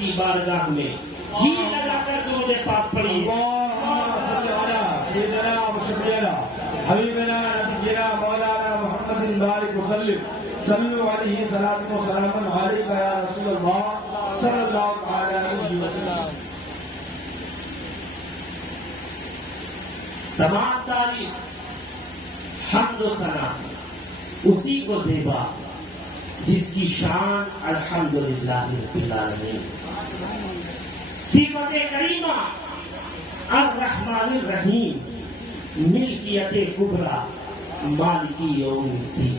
کی بارگاہ میں جی لگا کر درود پاک پڑھیے. اللهم صل على سيدنا وشفيعنا حبيبنا نبينا مولانا محمد بارك وسلم. صلوا عليه صلاة وسلام عليك يا رسول الله صلى الله عليه وسلم. تمام تعریف حمد و ثنا اسی کو زیبا جس کی شان الحمدللہ رب العالمین. صفت کریمہ الرحمن الرحیم ملکیت کبریٰ مالکی یوم الدین.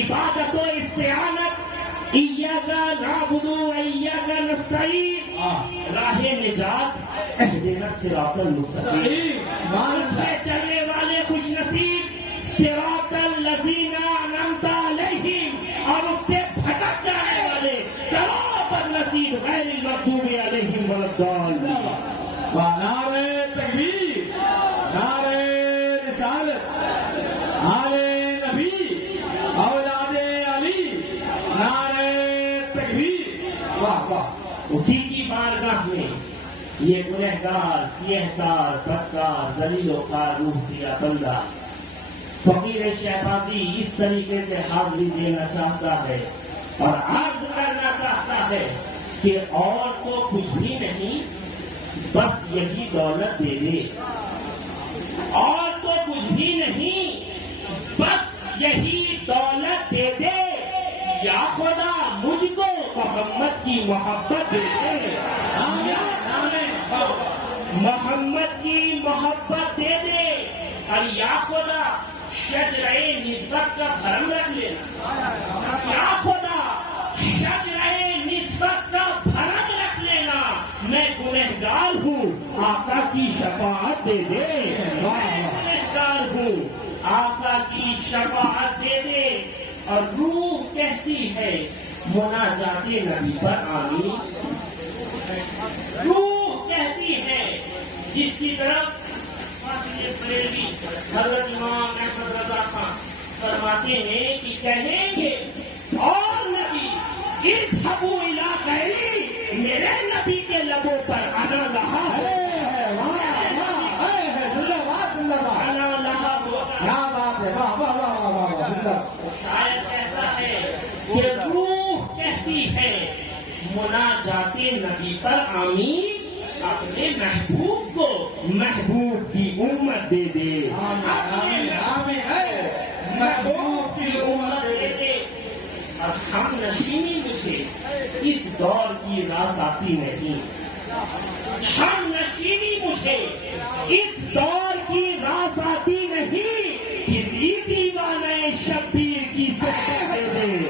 عبادت و استعانت ایاک نعبد و ایاک نستعین راہ نجات اہدنا الصراط المستقیم. اس پہ چلنے والے خوش نصیب صراط الذین انعمت علیہم اور اس سے بھٹک جانے والے تمام بدنصیب غیر المغضوب علیہم ولا الضالین. نعرہ تکبیر، نعرہ رسالت، آل نبی، اولاد علی، نعرہ تکبیر. واہ واہ. اسی کی بارگاہ میں یہ گنہگار سیہکار بدکار ذلیل و خوار روح سیاہ بندہ فقیر شہبازی اس طریقے سے حاضری دینا چاہتا ہے اور عرض کرنا چاہتا ہے کہ اور تو کچھ بھی نہیں بس یہی دولت دے دے. اور تو کچھ بھی نہیں بس یہی دولت دے دے. یا خدا مجھ کو محمد کی محبت دے دے. محمد کی محبت دے دے. اور یا خدا شجرہ نسبت کا بھرم رکھ لینا. یا خدا شجرہ نسبت کا بھرم رکھ لینا. میں گنہگار ہوں آقا کی شفاعت دے دے. میں گنہگار ہوں آقا کی شفاعت دے دے. اور روح کہتی ہے مناجات نبی پر آمین. روح کہتی ہے جس کی طرف بریلوی حضرت امام احمد رضا خان فرماتے ہیں کہ کہیں گے اور نبی اذهبوا الی غیری میرے نبی کے لبوں پر انا لہا ہے. شاید کہتا ہے کہ روح کہتی ہے مناجات نبی پر آمین. اپنے محبوب کو محبوب کی امت دے دے. محبوب کی امت دے دے. اور ہم نشینی مجھے اس دور کی راس آتی نہیں. ہم نشینی مجھے اس دور کی راس آتی نہیں. کسی دیوانے شبیر کی صحبت دے دے.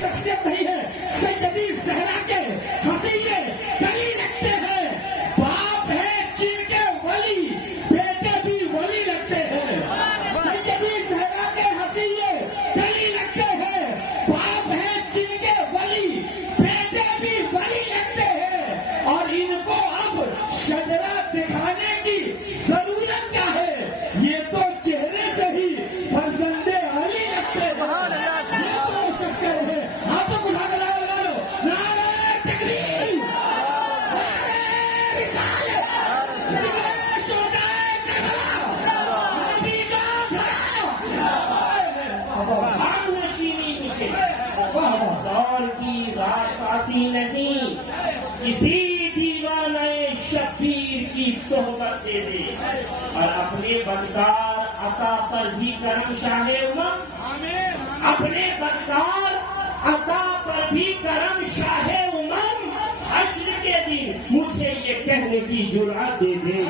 شخصیت نہیں ہے سیدی زہرا کے حسیے کلی لگتے ہیں. باپ ہے جن کے ولی بیٹے بھی ولی لگتے ہیں. سیدی زہرا کے حسیے کلی لگتے ہیں. باپ ہے جن کے ولی بیٹے بھی ولی لگتے ہیں. اور ان کو اب شجرا دکھانے کی ضرورت کیا ہے؟ یہ تو چہرے سے ہی فرزند علی لگتے ہیں. یہ تو شخص کہہ رہے ہیں ہاتھوں کو اٹھا کر لگا لو. نعرہ تکبیر، نعرہ رسالت، شہدائے کربلا، نبی کا گھرانہ. ہم نشینی مجھے دور کی راس آتی نہیں. کسی دیوانہ شبیر کی صحبت دے دے. اور اپنے بدکار عطا پر بھی کرم شاہ امم. اپنے بدکار عطا پر بھی کرم شاہ امم. حشر کے دن مجھے یہ کہنے کی جرأت دے دے.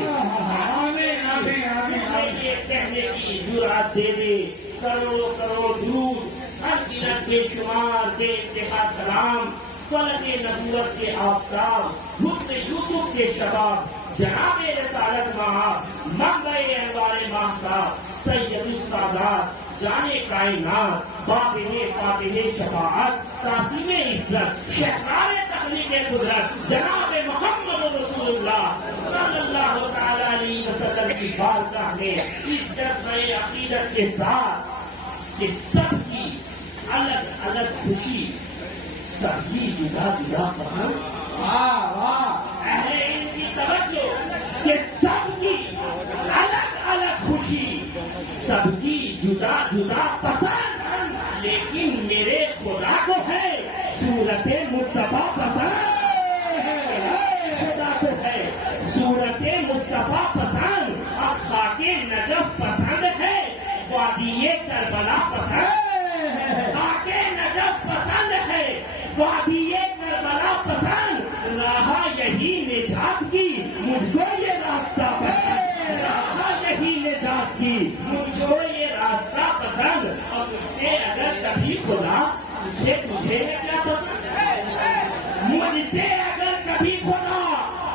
مجھے یہ کہنے کی جرأت دے دے. کروڑوں کروڑ درود ہر دن بے شمار بے انتہا سلام. فلک نبوت کے آفتاب حسن یوسف کے شباب جناب رسالت مآب منبع انوار ماہتاب سید السادات جانے کائنات بابہ فاتح شفاعت قاسم عزت شہکار تخلیق قدرت جناب محمد رسول اللہ صلی اللہ تعالی علیہ وسلم کی بارگاہ میں اس جذبہ عقیدت کے ساتھ کہ سب کی الگ الگ خوشی، سب کی جدا جدا پسند، اہل علم کی توجہ کہ سب کی الگ الگ خوشی، سب کی جدا جدا پسند، لیکن میرے خدا کو ہے صورت مصطفیٰ پسند، خدا کو ہے صورت مصطفیٰ پسند، اور خاک نجف پسند ہے، وادی کربلا پسند، خاک نجف پسند ہے، وادی کربلا پسند، راہ یہی نجات کی مجھ کو یہ راستہ پسند، راہ یہی نجات کی مجھ کو یہ راستہ پسند، اور مجھ سے اگر کبھی خدا تجھے کیا پسند ہے، مجھ سے اگر کبھی خدا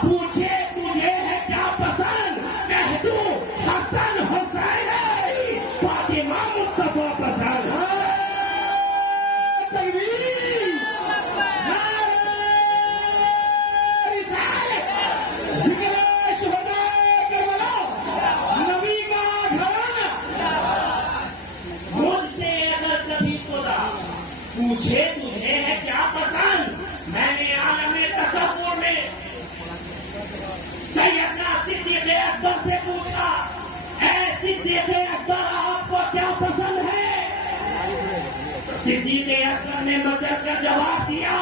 پوچھے تجھے ہے کیا پسند، کہہ دوں حسن حسین علی فاطمہ مصطفیٰ پسند، تکبیر، نعرہ رسالت، ذکر شہدائے کربلا، نبی کا گھرانہ۔ مجھ سے اگر کبھی خدا پوچھے تجھے ہے کیا پسند، میں نے عالم تصور میں سیدنا صدیق اکبر سے پوچھا، اے صدیق اکبر آپ کو کیا پسند ہے؟ صدیق اکبر نے مچل کر جواب دیا،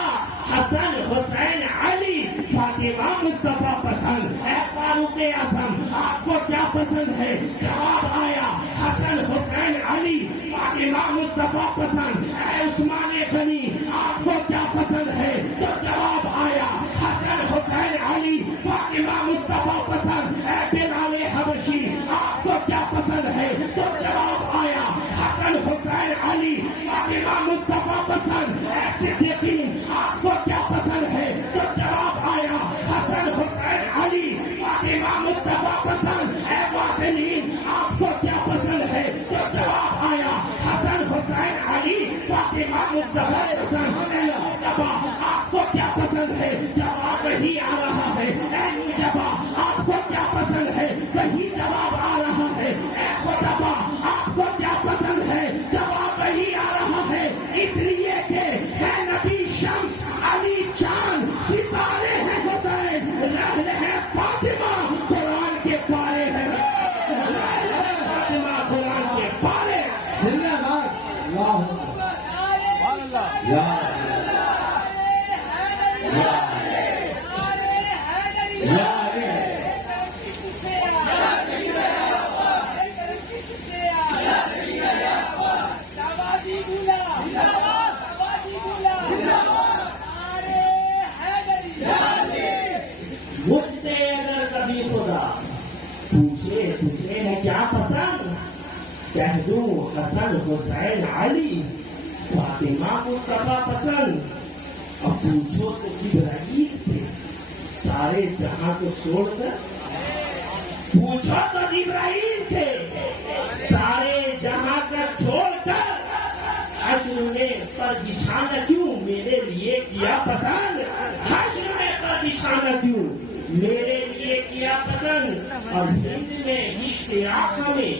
حسن حسین علی فاطمہ مصطفیٰ پسند۔ اے فاروق اعظم آپ کو کیا پسند ہے؟ جواب آیا، حسن حسین علی فاطمہ مصطفیٰ پسند۔ اے عثمان غنی آپ کو کیا پسند ہے؟ تو جواب آیا، حسن حسین علی فاطمہ مصطفیٰ پسند۔ اے بلال حبشی آپ کو کیا پسند ہے؟ تو جواب آیا، حسن حسین علی فاطمہ مصطفیٰ پسند۔ اے صدیقین آپ کو کیا پسند ہے؟ تو جواب آیا، حسن حسین علی فاطمہ مصطفیٰ پسند۔ اے واصلین آپ کو کیا پسند ہے؟ تو جواب آیا، حسن حسین علی فاطمہ مصطفیٰ پسند۔ اے مجتبیٰ آپ کو کیا پسند ہے؟ جواب وہی آ رہا ہے۔ اے مجتبیٰ آپ کو کیا پسند ہے؟ وہی جواب آ رہا ہے۔ اے خطبہ آپ کو کیا پسند ہے؟ جواب وہی آ رہا ہے، اس لیے کہ ہے نبی شمس، علی چاند، ستارے ہیں حسین، رہن ہے فاطمہ قرآن کے پارے ہیں، رہن ہے فاطمہ قرآن کے پارے۔ زندہ باد، اللہ یا مجھ سے اگر کبھی خدا پوچھے تجھے ہے کیا پسند، کہہ دوں حسن حسین علی فاطمہ مصطفیٰ پسند۔ اب پوچھو تو جبرائیل سے سارے جہاں کو چھوڑ کر، پوچھو تو جبرائیل سے سارے جہاں کا چھوڑ کر، حشر میں پر بچھانا کیوں میرے لیے کیا پسند، حشر میں پر بچھانا کیوں میرے لیے کیا پسند۔ اور ہند میں اشتیاق میں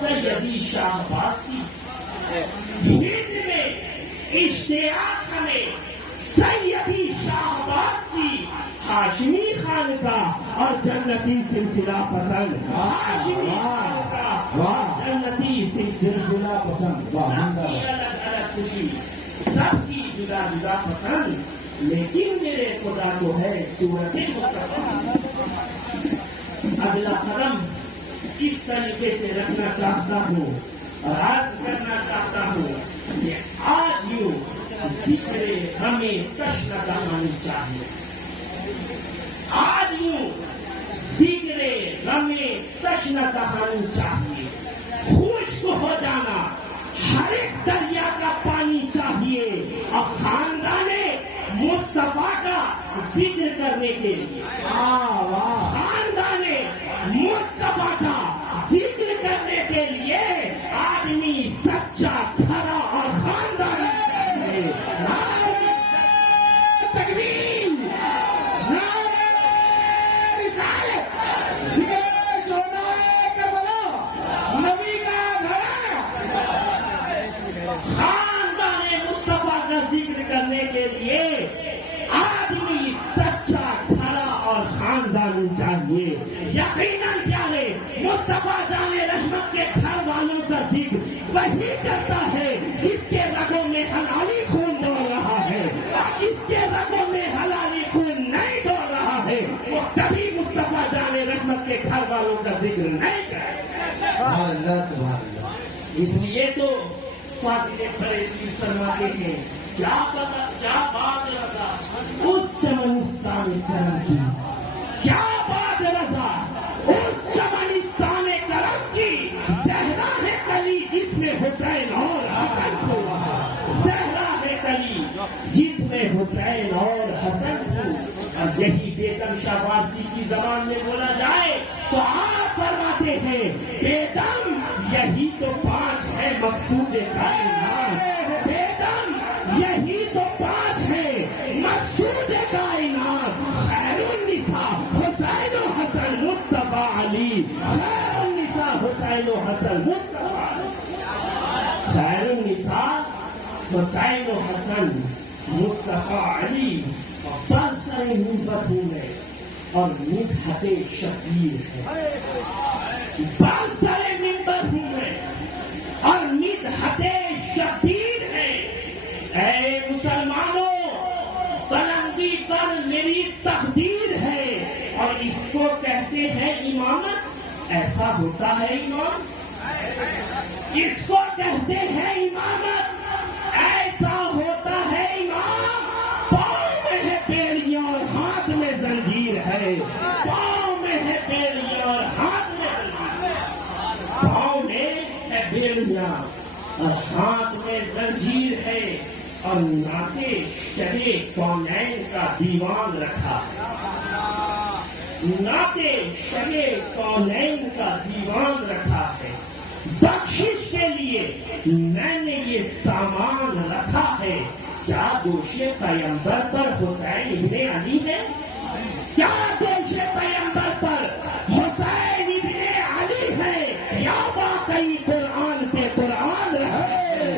سیدی شاہ عباس کی، ہند میں اشتیاق میں سیدی شاہ عباس کی، ہاشمی خان کا اور جنتی سلسلہ پسند، ہاشمی خان کا جنتی سلسلہ پسند۔ سب کی الگ الگ خوشی، سب کی جدا جدا پسند، لیکن میرے خدا کو ہے صورت مصطفیٰ۔ اگلا قدم اس طریقے سے رکھنا چاہتا ہوں اور عرض کرنا چاہتا ہوں کہ آج یوں ذکر ہمیں تشنہ کہانی چاہیے، آج یوں ذکر ہمیں تشنہ کہانی چاہیے، خشک ہو جانا ہر ایک دریا کا پانی چاہیے، اب خاندان مصطفیٰ کا ذکر کرنے کے لیے، خاندان مصطفیٰ کا ذکر کرنے کے لیے آدمی سچا کھرا اور خاندان تکبیر، نعرہ رسالت، ذکر شہدائے مصطفیٰ جان رحمت کے گھر والوں کا ذکر وہی کرتا ہے جس کے رگوں میں حلالی خون دوڑ رہا ہے، اور جس کے رگوں میں حلالی خون نہیں دوڑ رہا ہے وہ کبھی مصطفیٰ جان رحمت کے گھر والوں کا ذکر نہیں کرے۔ سبحان اللہ سبحان اللہ۔ اس لیے تو فاصلے پریزی فرماتے ہیں، کیا پتا کیا بات رضا اس چمنستان کرم کی، کیا بات رضا اس چمنستان کرم کی، زہرا ہے کلی جس میں حسین اور حسن کو، زہرا ہے کلی جس میں حسین اور حسن کو۔ اور یہی بیدم شاہ وارسی کی زبان میں بولا جائے تو آپ فرماتے ہیں بیدم یہی تو پانچ ہے مقصود کائنات، بیدم یہی تو پانچ ہے مقصود کائنات، خیر النساء حسین و حسن مصطفیٰ علی، خیر النساء حسین و حسن مصطفیٰ علی، خیر النساء حسین و حسن مصطفیٰ علی۔ اور برسر منبر ہوں میں اور مدحت شبیر ہے، برسر منبر ہوں میں اور مدحت شبیر ہے۔ اے مسلمانوں بلندی پر میری تقدیر ہے، اور اس کو کہتے ہیں امامت۔ ایسا ہوتا ہے امام، اس کو کہتے ہیں امامت، ایسا ہوتا ہے امام۔ پاؤں میں ہے بیڑیاں اور ہاتھ میں زنجیر ہے، پاؤں میں ہے بیڑیاں اور ہاتھ میں زنجیر ہے، پاؤں میں ہے بیڑیاں اور ہاتھ میں زنجیر ہے، اور ناطے شہے کونین کا دیوان رکھا ہے، ناطے شہے کونین کا دیوان رکھا ہے۔ بخشش کے لیے میں نے یہ سامان رکھا ہے، کیا دوش پیغمبر پر حسین ابن علی ہے؟ کیا دوش پیغمبر پر حسین ابن علی ہے؟ یا واقعی قرآن پہ قرآن رہے،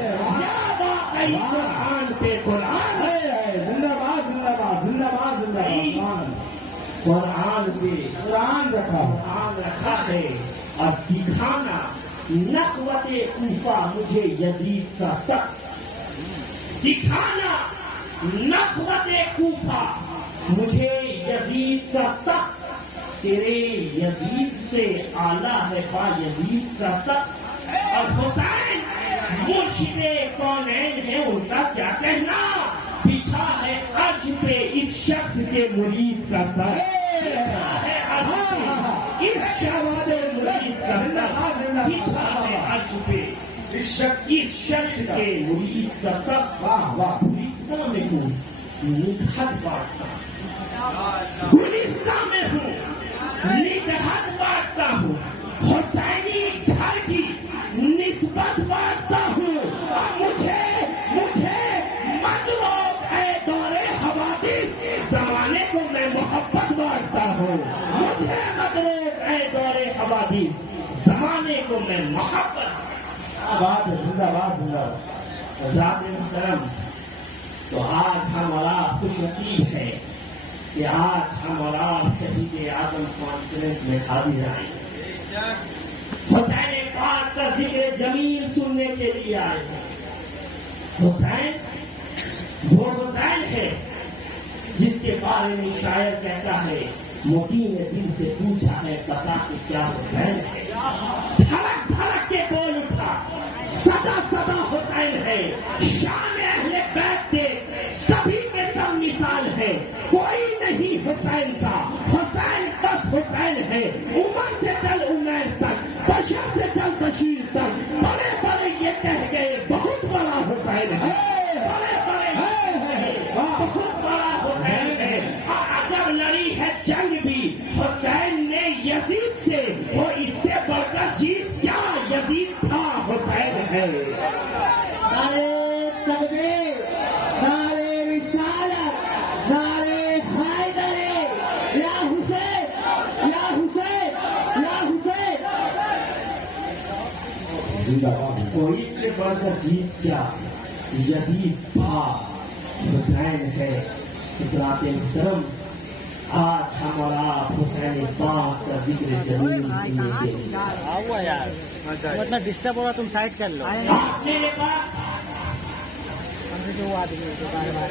یا واقعی قرآن پہ قرآن ہے۔ زندہ باد زندہ باد زندہ باد زندہ باد۔ قرآن پہ قرآن رکھا قرآن رکھا ہے، اور دکھانا نخوت کوفہ مجھے یزید کا تخت، دکھانا نخوت کوفہ مجھے یزید کا تخت، تیرے یزید سے اعلیٰ ہے با یزید کا تخت۔ اور حسین مرشد کونین ہے، ان کا کیا کہنا، بچھا ہے عرش پہ اس شخص کے مرید کا تخت، بچھا ہے عرش پہ اس شہواد مرید کا تخت، بچھا ہے عرش پہ اس شخص کے مرید کا تخت۔ واہ واہ۔ گلستان میں ہوں نگہت بانٹتا ہوں، گلستان میں ہوں نگہت بانٹتا ہوں، حسینی گھر کی نسبت بانٹتا ہوں، اور مجھے مت روک اے دور حوادث، زمانے کو میں محبت بانٹتا ہوں، مجھے مت روک اے دور حوادث، زمانے کو میں محبت۔ بات ہے، زندہ باد زندہ باد۔ حضرات محترم، تو آج ہم اور آپ خوش نصیب ہیں کہ آج ہم اور آپ شہید اعظم کانفرنس میں حاضر آئے ہیں، حسین پاک کا ذکر جمیل سننے کے لیے آئے ہیں۔ حسین وہ حسین ہے جس کے بارے میں شاعر کہتا ہے، موتی نے دل سے پوچھا ہے پتا کہ کیا حسین ہے، دھڑک دھڑک کے بول اٹھا صدا صدا حسین ہے، شان اہل بیت کے سبھی کے سب مثال ہے، کوئی نہیں حسین سا، حسین بس حسین ہے، عمر سے چل عمیر تک، بشر سے چل بشیر تک، بڑے بڑے یہ کہہ گئے بہت بڑا حسین ہے، بڑے بڑے بہت بڑا حسین ہے۔ اور جب لڑی ہے جنگ بھی حسین نے یزید سے، وہ اس سے بڑھ کر جیت کیا، یزید تھا حسین ہے۔ نعرے تکبیر، نعرے رسالت، نعرے حیدر، یا حسین یا حسین یا حسین۔ وہ اس سے بڑھ کر جیت کیا، یزید تھا حسین ہے۔ حضرات محترم، آج ہم اور آپ حسین پاک کا ذکر جمیل سننے کے لیے ہوا یار اتنا ڈسٹرب ہوگا تم سائڈ کر لو آپ میرے پاس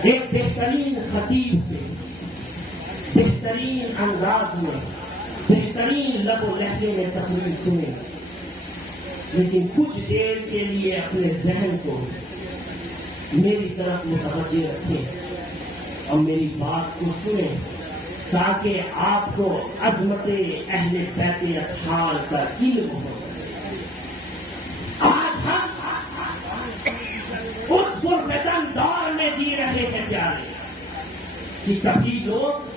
ایک بہترین خطیب سے بہترین انداز میں بہترین لب و لہجے میں تقریر سنے، لیکن کچھ دیر کے لیے اپنے ذہن کو میری طرف متوجہ رکھیں اور میری بات کو سنیں تاکہ آپ کو عظمت اہل بیت اطہار کا علم ہو سکے۔ آج ہم اس پرفتن دور میں جی رہے ہیں پیارے کہ کبھی لوگ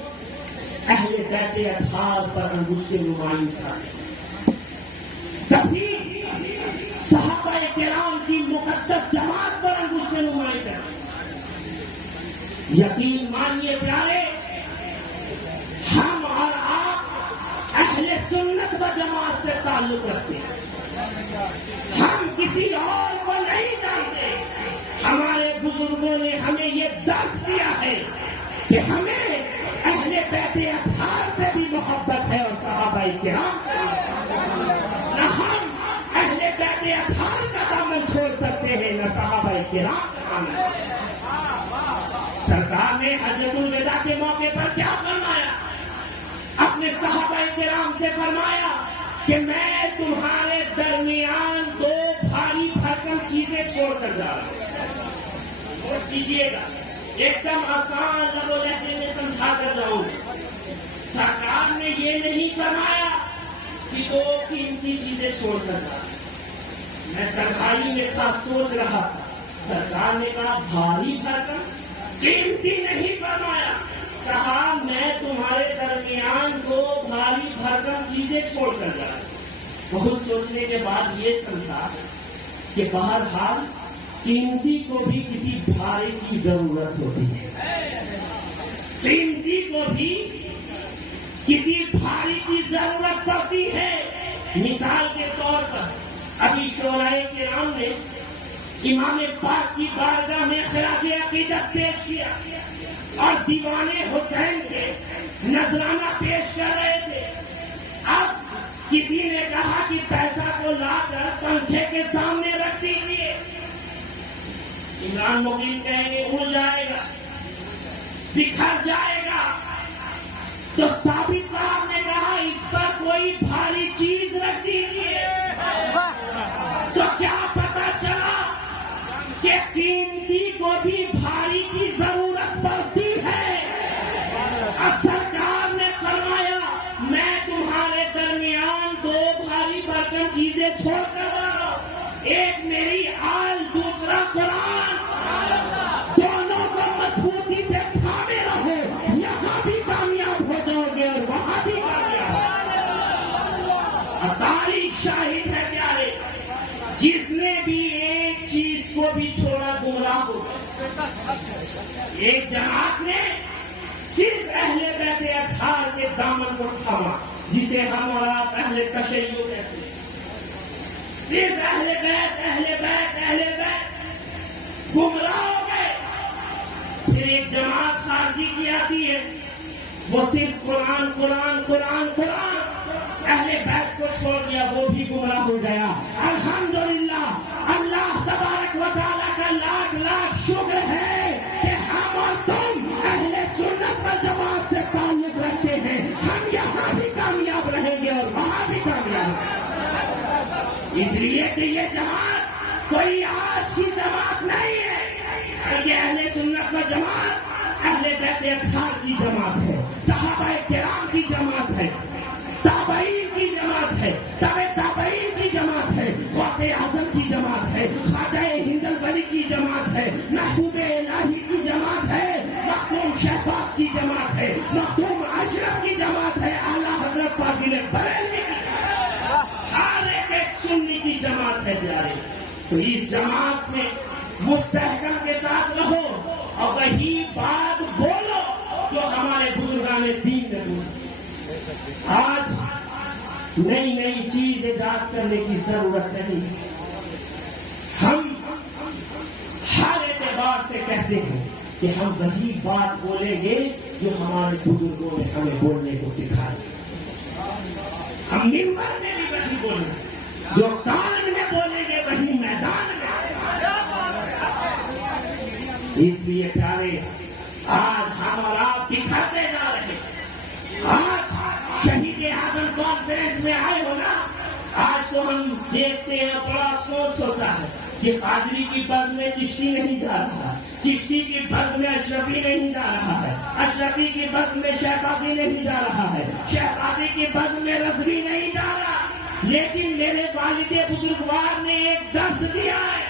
اہل بیت اطہار پر انگشت نمائی اٹھاتے، کبھی صحابہ کرام کی مقدس جماعت پر انگشت نمائی کرتے۔ یقین مانیے پیارے، ہم اور آپ اہل سنت و جماعت سے تعلق رکھتے ہیں، ہم کسی اور کو نہیں جانتے۔ ہمارے بزرگوں نے ہمیں یہ درس دیا ہے کہ ہمیں اہل بیت اطہار سے بھی محبت ہے اور صحابہ کرام سے بھی۔ نہ ہم اہل بیت اطہار کا دامن چھوڑ سکتے ہیں، نہ صحابہ کرام کا دامن۔ سرکار نے حجۃ الوداع کے موقع پر کیا فرمایا؟ اپنے صحابہ کرام سے فرمایا کہ میں تمہارے درمیان دو بھاری بھرکم چیزیں چھوڑ کر جا رہا ہوں۔ نوٹ کیجیے گا، ایک دم آسان لب و لہجے میں سمجھا کر جاؤں گا۔ سرکار نے یہ نہیں فرمایا کہ دو قیمتی چیزیں چھوڑ کر جا رہا ہوں۔ میں تنہائی میں تھا، سوچ رہا تھا، سرکار نے کہا بھاری بھرکم، قیمتی نہیں فرمایا، کہا میں تمہارے درمیان دو بھاری بھرکم چیزیں چھوڑ کر جا رہا ہوں۔ بہت سوچنے کے بعد یہ سمجھا کہ بہرحال قیمتی کو بھی کسی بھاری کی ضرورت ہوتی ہے، قیمتی کو بھی کسی بھاری کی ضرورت پڑتی ہے۔ مثال کے طور پر ابھی شعراء کرام نے امام پاک کی بارگاہ میں خراج عقیدت پیش کیا اور دیوان حسین کے نذرانہ پیش کر رہے تھے۔ اب کسی نے کہا کہ پیسہ کو لا کر پنکھے کے سامنے رکھ دیجیے، عمران مقیم کہیں گے اڑ جائے گا، بکھر جائے گا۔ تو ثابت صاحب نے کہا اس پر کوئی بھاری چیز رکھ دیجیے۔ تو کیا پتا چلا کہ قیمتی کو بھی بھاری کی ضرورت پڑتی ہے۔ اب سرکار نے فرمایا میں تمہارے درمیان دو بھاری بھرکم چیزیں چھوڑ کر جا رہا ہوں، ایک میری آل، دوسرا قرآن۔ دونوں کو مضبوطی سے تھامے رہو، یہاں بھی کامیاب ہو جاؤ گے اور وہاں بھی کامیاب۔ اور تاریخ شاہد ہے پیارے، جس نے بھی ایک چیز کو بھی چھوڑا گمراہ ہو گیا۔ ایک جماعت نے صرف اہل بیت اطہار کے دامن کو تھاما، جسے ہم اور آپ اہل تشیع کہتے ہیں۔ صرف اہل بیت اہل بیت اہل بیت، گمراہ ہو گئے۔ پھر ایک جماعت خارجی کی آتی ہے، وہ صرف قرآن قرآن قرآن قرآن، اہل بیت کو چھوڑ دیا، وہ بھی گمراہ ہو گیا۔ الحمدللہ اللہ تبارک و تعالیٰ کا لاکھ لاکھ شکر ہے کہ ہم اور تم اہل سنت و جماعت سے تعلق رکھتے ہیں، ہم یہاں بھی کامیاب رہیں گے اور وہاں بھی کامیاب رہیں گے۔ اس لیے کہ یہ جماعت کوئی آج کی جماعت نہیں ہے، یہ اہل سنت و جماعت اہل بیت اطہار کی جماعت ہے، صحابہ کرام کی جماعت ہے، تابعین کی جماعت ہے، تبع تابعین کی جماعت ہے، غوث اعظم کی جماعت ہے، خواجہ ہند الولی کی جماعت ہے، محبوب الہی کی جماعت ہے، مختوم شہباز کی جماعت ہے، مختوم اشرف کی جماعت ہے، اعلیٰ حضرت فاضل بریلوی کی جماعت ہے، ہر ایک سنی کی جماعت ہے پیارے۔ تو اس جماعت میں مستحکم کے ساتھ رہو اور وہی بات بولو جو ہمارے بزرگان دین نے بولی۔ آج نئی نئی چیز ایجاد کرنے کی ضرورت نہیں، ہم ہر اعتبار سے کہتے ہیں کہ ہم وہی بات بولیں گے جو ہمارے بزرگوں نے ہمیں بولنے کو سکھایا. ہم ممبر میں بھی وہی بولیں گے جو کان میں بولیں گے وہی میدان میں. اس لیے پیارے آج ہم اور آپ بکھرتے جا رہے ہیں. آج شہید اعظم کانفرنس میں آئے ہو نا, آج تو ہم دیکھتے ہیں بڑا افسوس ہوتا ہے کہ قادری کی بز میں چشتی نہیں جا رہا, چشتی کی بز میں اشرفی نہیں جا رہا ہے, اشرفی کی بز میں شہبازی نہیں جا رہا ہے, شہبازی کی بز میں رضوی نہیں جا رہا. لیکن میرے والد بزرگوار نے ایک درس دیا ہے.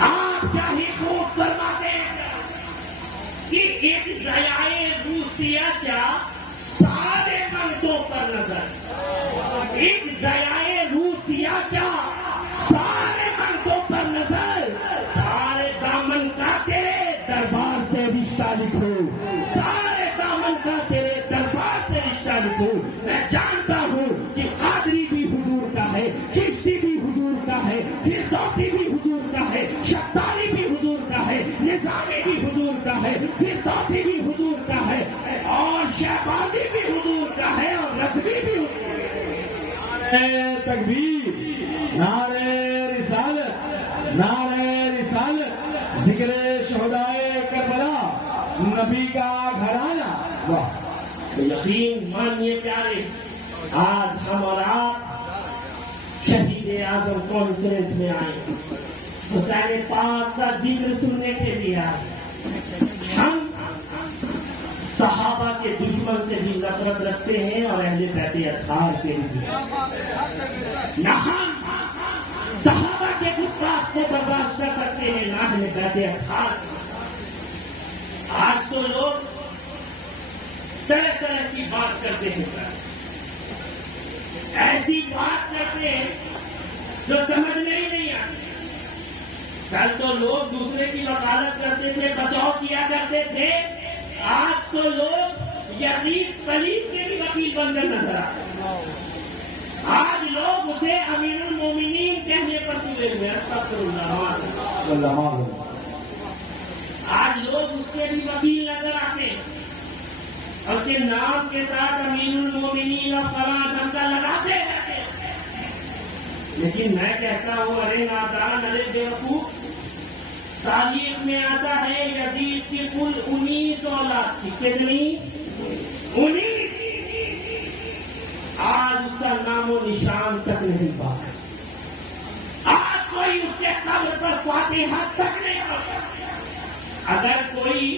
آپ کیا ہی خوب فرماتے ہیں کہ ایک ضیائع روسیہ کیا سارے مردوں پر نظر, ایک ضیائع روسیہ کیا سارے مردوں پر نظر. سارے دامن کا تیرے دربار سے رشتہ لکھو, سارے دامن کا تیرے دربار سے رشتہ لکھو. میں جانتا ہوں کہ قادری بھی حضور کا ہے, چشتی بھی حضور کا ہے, فردوسی بھی حضور کا ہے, شتاری بھی حضور کا ہے, نظامی بھی حضور کا ہے, فردوسی بھی حضور کا ہے, اور شہبازی بھی حضور کا ہے, اور رضوی بھی حضور کا ہے. تکبیر, نعرہ رسالت, نعرہ رسالت, ذکر شہدائے کربلا, نبی کا گھرانہ. واہ, یقین مانیے پیارے, آج ہم اور آپ شہید اعظم کانفرنس میں آئے, حسین پاک کا ذکر سننے کے لیے آئے. ہم صحابہ کے دشمن سے بھی نفرت رکھتے ہیں اور اہل بیت اطہار کے لیے. نہ ہم صحابہ کے گستاخ کو برداشت کر سکتے ہیں, نہ اہل بیت اطہار. آج تو لوگ طرح طرح کی بات کرتے ہیں, ایسی بات کرتے ہیں جو سمجھ میں ہی نہیں آتی. کل تو لوگ دوسرے کی وکالت کرتے تھے, بچاؤ کیا کرتے تھے, آج تو لوگ یزید پلید کے بھی وکیل بن کر نظر آتے ہیں. آج لوگ اسے امیر المومنین کہنے پر تلے ہوئے, استغفر اللہ. آج لوگ اس کے بھی وکیل نظر آتے ہیں, اس کے نام کے ساتھ امیر المومنین اور فلاں دھمکا لگاتے رہتے ہیں. لیکن میں کہتا ہوں, ارے نادان, ارے بیوقوف, تاریخ میں آتا ہے یزید کی کل 19 اولاد تھی. کتنی؟ 19. آج اس کا نام و نشان تک نہیں پاتا. آج کوئی اس کے قبر پر فاتحہ تک نہیں پڑتا. اگر کوئی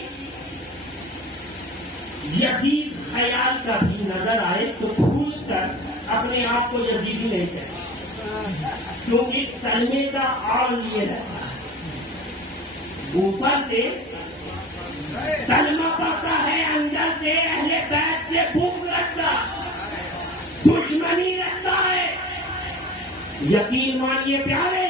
یزید خیال کا بھی نظر آئے تو کھول کر اپنے آپ کو یزیدی نہیں کہتا, کیونکہ کلمے کا آڑ لیے رہتا ہے. اوپر سے کلمہ پڑتا ہے, اندر سے اہل بیت سے بغض رکھتا, دشمنی رکھتا ہے. یقین مانیے پیارے,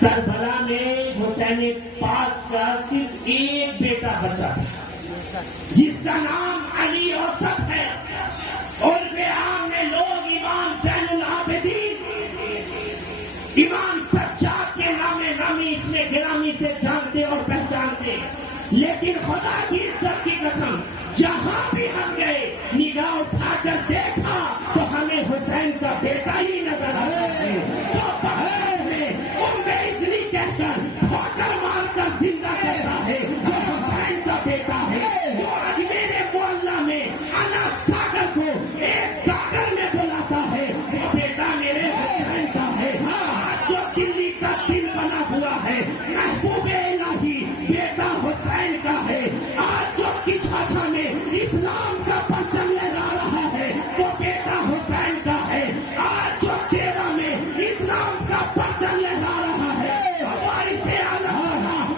کربلا میں حسین پاک کا صرف ایک بیٹا بچا تھا جس کا نام علی اوسط ہے. عرف عام میں لوگ امام زین العابدین, امام سجاد کے نام نامی اس میں گرامی سے جانتے اور پہچانتے. لیکن خدا کی عزت کی قسم, جہاں بھی ہم گئے نگاہ اٹھا کر دیکھا تو ہمیں حسین کا بیٹا ہی نظر آتا ہے, جو بغیر میں اس لیے کہہ کر ٹھوکر مار کر زندہ کہتا ہے وہ حسین کا بیٹا ہے. جو اجمیر معلیٰ میں انا ساگر کو ایک کاغذ میں بلاتا ہے وہ بیٹا میرے حسین کا ہے. آج جو دلی کا دل بنا ہوا ہے محبوب الہی بیٹا حسین کا ہے. آج جو کچھاچھا میں اسلام کا پرچم لہرا رہا ہے وہ بیٹا حسین کا ہے. آج جو دیوا میں اسلام کا پرچم لہرا رہا ہے, ہماری سے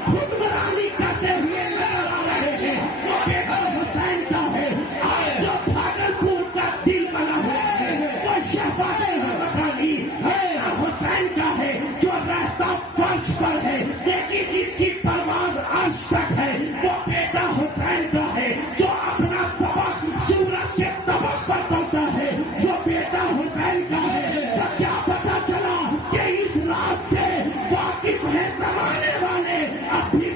حکمرانی کرتے ہوئے لہرا رہے ہیں, وہ بیٹا حسین کا ہے. آج جو بھاگلپور کا دل بنا ہوا ہے وہ شہباز مکانی حسین کا ہے. جو رہتا فرش پر ہے لیکن جس کی پرواز عرش تک ہے وہ بیٹا حسین کا ہے. جو اپنا سبق سورج کے طبق پر پڑھتا ہے جو بیٹا حسین کا ہے. تب کیا پتا چلا کہ اس رات سے واقف ہے زمانے والے, اب بھی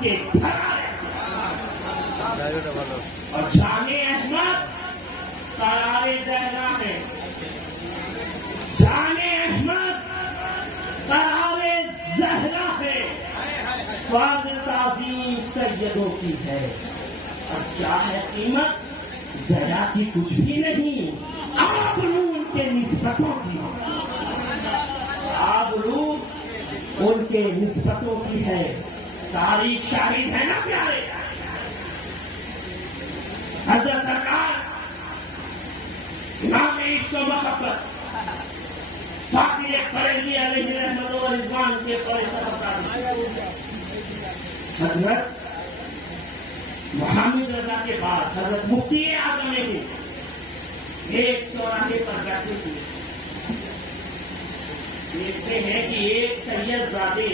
کے دھرا رہتے اور جان احمد قرار زہرا ہے. جان احمد قرار زہرا ہے. فاضل تعظیم سیدوں کی ہے اور چاہے قیمت زہرا کی کچھ بھی نہیں. آبرو ان کے نسبتوں کی، آبرو ان کے نسبتوں کی ہے. تاریخ شاہد ہے نا پیارے. حضرت سرکار امام عشق و محبت فاضل فرنگی علیہ رحمت و رضوان کے بڑے صاحب حضرت محمد رضا کے بعد حضرت مفتی اعظم نے ایک چوراہے پر بیٹھے تھے. دیکھتے ہیں کہ ایک سید زادے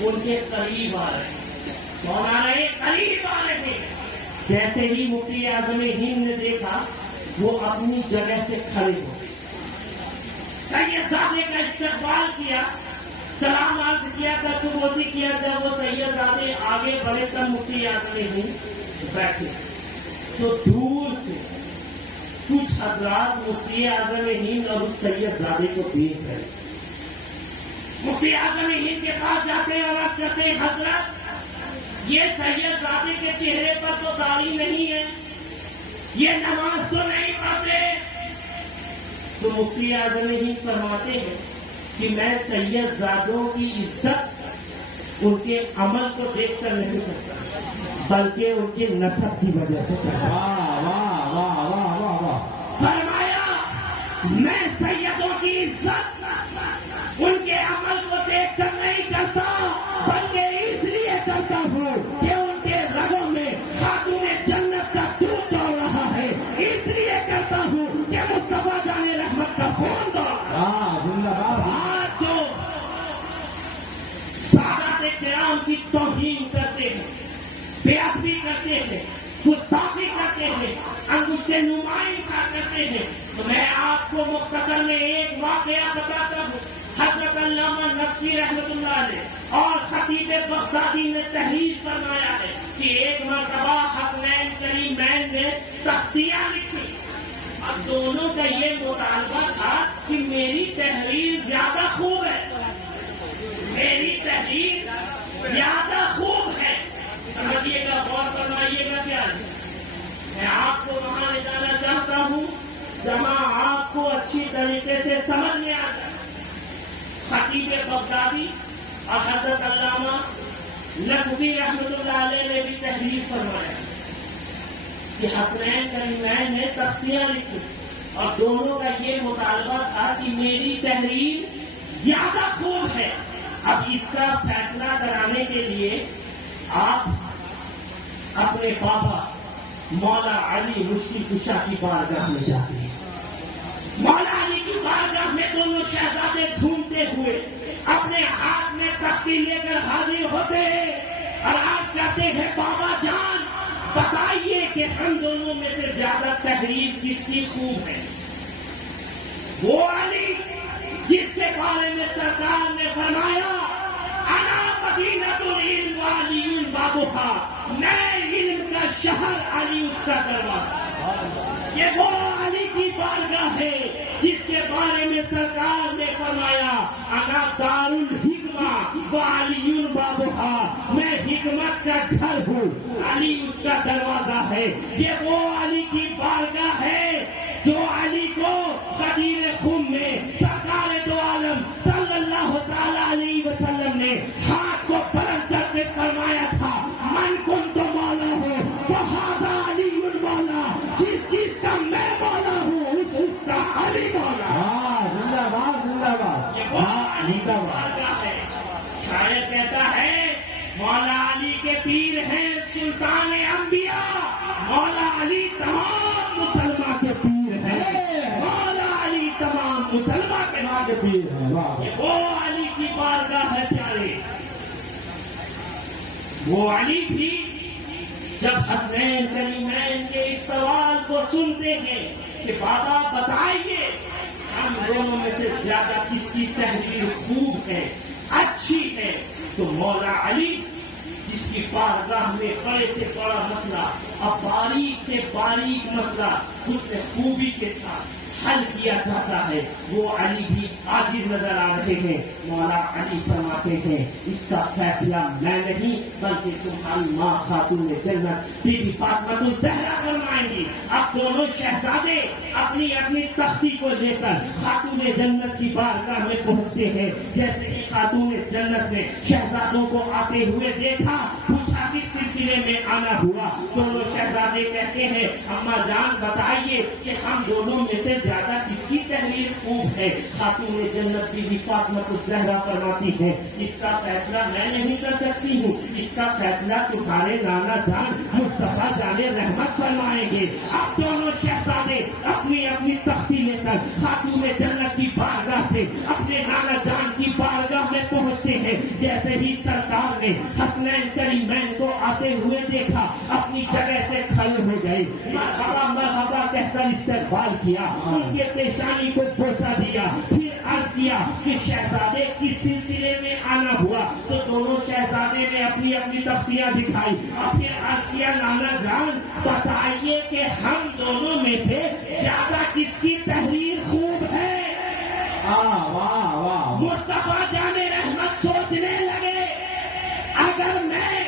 ان کے قریب آ رہے ہیں. مولانا قریب آ رہے ہیں. جیسے ہی مفتی اعظم ہند نے دیکھا وہ اپنی جگہ سے کھڑے ہو گئے. سید زادے کا استقبال کیا، سلام عرض کیا، دستبوسی کیا. جب وہ سید زادے آگے بڑھے تب مفتی اعظم ہند بیٹھے تو دور سے کچھ حضرات مفتی اعظم ہند اور اس سید زادے کو دیکھ رہے. مفتی اعظم ہند کے پاس جاتے ہیں اور عرض کرتے ہیں حضرت یہ سید زادے کے چہرے پر تو داڑھی نہیں ہے، یہ نماز تو نہیں پڑھتے. تو مفتی اعظم ہند فرماتے ہیں کہ میں سید زادوں کی عزت ان کے عمل کو دیکھ کر نہیں کرتا بلکہ ان کے نسب کی وجہ سے کرتا. فرمایا میں سیدوں کی عزت ان کے عمل کو دیکھ کر نہیں کرتا بلکہ اس لیے کرتا ہوں کہ ان کے رگوں میں خاتون جنت کا دودھ دوڑ رہا ہے. اس لیے کرتا ہوں کہ مصطفیٰ جان رحمت کا خون دوڑ رہا ہے. آج جو سادات کرام کی توہین کرتے ہیں، بے ادبی کرتے ہیں، گستاخی کرتے ہیں، انگشت نمائندہ کرتے ہیں، تو میں آپ کو مختصر میں ایک واقعہ بتاتا ہوں. حضرت علامہ نصفی رحمت اللہ علیہ اور خطیب بغدادی نے تحریر فرمایا ہے کہ ایک مرتبہ حسنین کریمین نے تختیاں لکھی. اب دونوں کا یہ مطالبہ تھا کہ میری تحریر زیادہ خوب ہے، میری تحریر زیادہ خوب ہے. سمجھیے گا، غور فرمائیے گا. کیا میں آپ کو وہاں لے جانا چاہتا ہوں جہاں آپ کو اچھی طریقے سے سمجھ میں آ جائے. خطیب بغدادی اور حضرت علامہ نصفی رحمت اللہ علیہ نے بھی تحریر فرمایا کہ حسنین کریمین نے تختیاں لکھی اور دونوں کا یہ مطالبہ تھا کہ میری تحریر زیادہ خوب ہے. اب اس کا فیصلہ کرانے کے لیے آپ اپنے بابا مولا علی مشکل کشا کی بارگاہ میں جاتے ہیں. مولا علی کی بارگاہ میں دونوں شہزادے جھومتے ہوئے اپنے ہاتھ میں تختی لے کر حاضر ہوتے ہیں اور عرض کرتے ہیں بابا جان بتائیے کہ ہم دونوں میں سے زیادہ تحریر کس کی خوب ہے. وہ علی جس کے بارے میں سرکار نے فرمایا انا مدینۃ العلم وعلی بابھا، میں علم کا شہر، علی اس کا دروازہ. یہ وہ علی کی بارگاہ ہے جس کے بارے میں سرکار نے فرمایا انا دار الحکمہ وعلی بابھا، میں حکمت کا گھر ہوں، علی اس کا دروازہ ہے. یہ وہ علی کی بارگاہ ہے جو علی کو غدیر خم میں سرکار دو عالم صلی اللہ تعالی علیہ وسلم نے ہاتھ کو بلند کر کے فرمایا تھا من کنت مولا ہو فہذا علی المولا، جس چیز کا میں مولا ہوں اس کا علی مولا. زندہ باد زندہ باد. یہ وہ علی کی بارگاہ ہے. شاعر کہتا ہے مولا علی کے پیر ہیں سلطان انبیاء، مولا علی تمام مسلمان کے پیر ہیں، مولا علی تمام مسلمان کے پیر ہیں. یہ وہ علی کی بارگاہ ہے پیارے. وہ علی بھی جب حسنین کریمین کے اس سوال کو سنتے ہیں کہ بابا بتائیے ہم دونوں میں سے زیادہ کس کی تحریر خوب ہے، اچھی ہے، تو مولا علی جس کی کی بارگاہ میں بڑے سے بڑا مسئلہ، اب باریک سے باریک مسئلہ اس نے خوبی کے ساتھ حل کیا جاتا ہے۔ وہ علی بھی عاجز نظر آ رہے ہیں۔ مولا علی فرماتے ہیں اس کا فیصلہ میں نہیں بلکہ تمہاری ماں خاتون جنت بی بی فاطمہ الزہرا فرمائیں گی۔ اب دونوں شہزادے اپنی اپنی تختی کو لے کر خاتون جنت کی بارگاہ میں پہنچتے ہیں۔ جیسے ہی خاتون جنت نے شہزادوں کو آتے ہوئے دیکھا، پوچھا کس سلسلے میں آنا ہوا، دونوں شہزادے کہتے ہیں اماں جان بتائیے کہ ہم دونوں میں سے زیادہ کس کی تحریر خوب ہے؟ خاتون جنت بی بی فاطمہ الزہرا فرماتی ہے اس کا فیصلہ میں نہیں کر سکتی ہوں، اس کا فیصلہ تمہارے نانا جان مصطفیٰ جان رحمت فرمائیں گے۔ اب دونوں شہزادے اپنی اپنی تختی لے کر خاتون جنت کی بارگاہ سے اپنے نانا جان کی بارگاہ میں پہنچتے ہیں۔ جیسے ہی سرکار نے حسنین کریمین کو آتے ہوئے دیکھا، اپنی جگہ سے کھڑے ہو گئے، مرحبا مرحبا کہہ کر استقبال کیا، ان کے پیشانی کو بوسہ دیا، پھر عرض کیا کہ شہزادے کس سلسلے میں آنا ہوا؟ تو دونوں شہزادے نے اپنی اپنی تختیاں دکھائی اور پھر عرض کیا نانا جان بتائیے کہ ہم دونوں میں سے زیادہ کس کی تحریر خوب ہے؟ مصطفیٰ جان رحمت سوچنے لگے اگر میں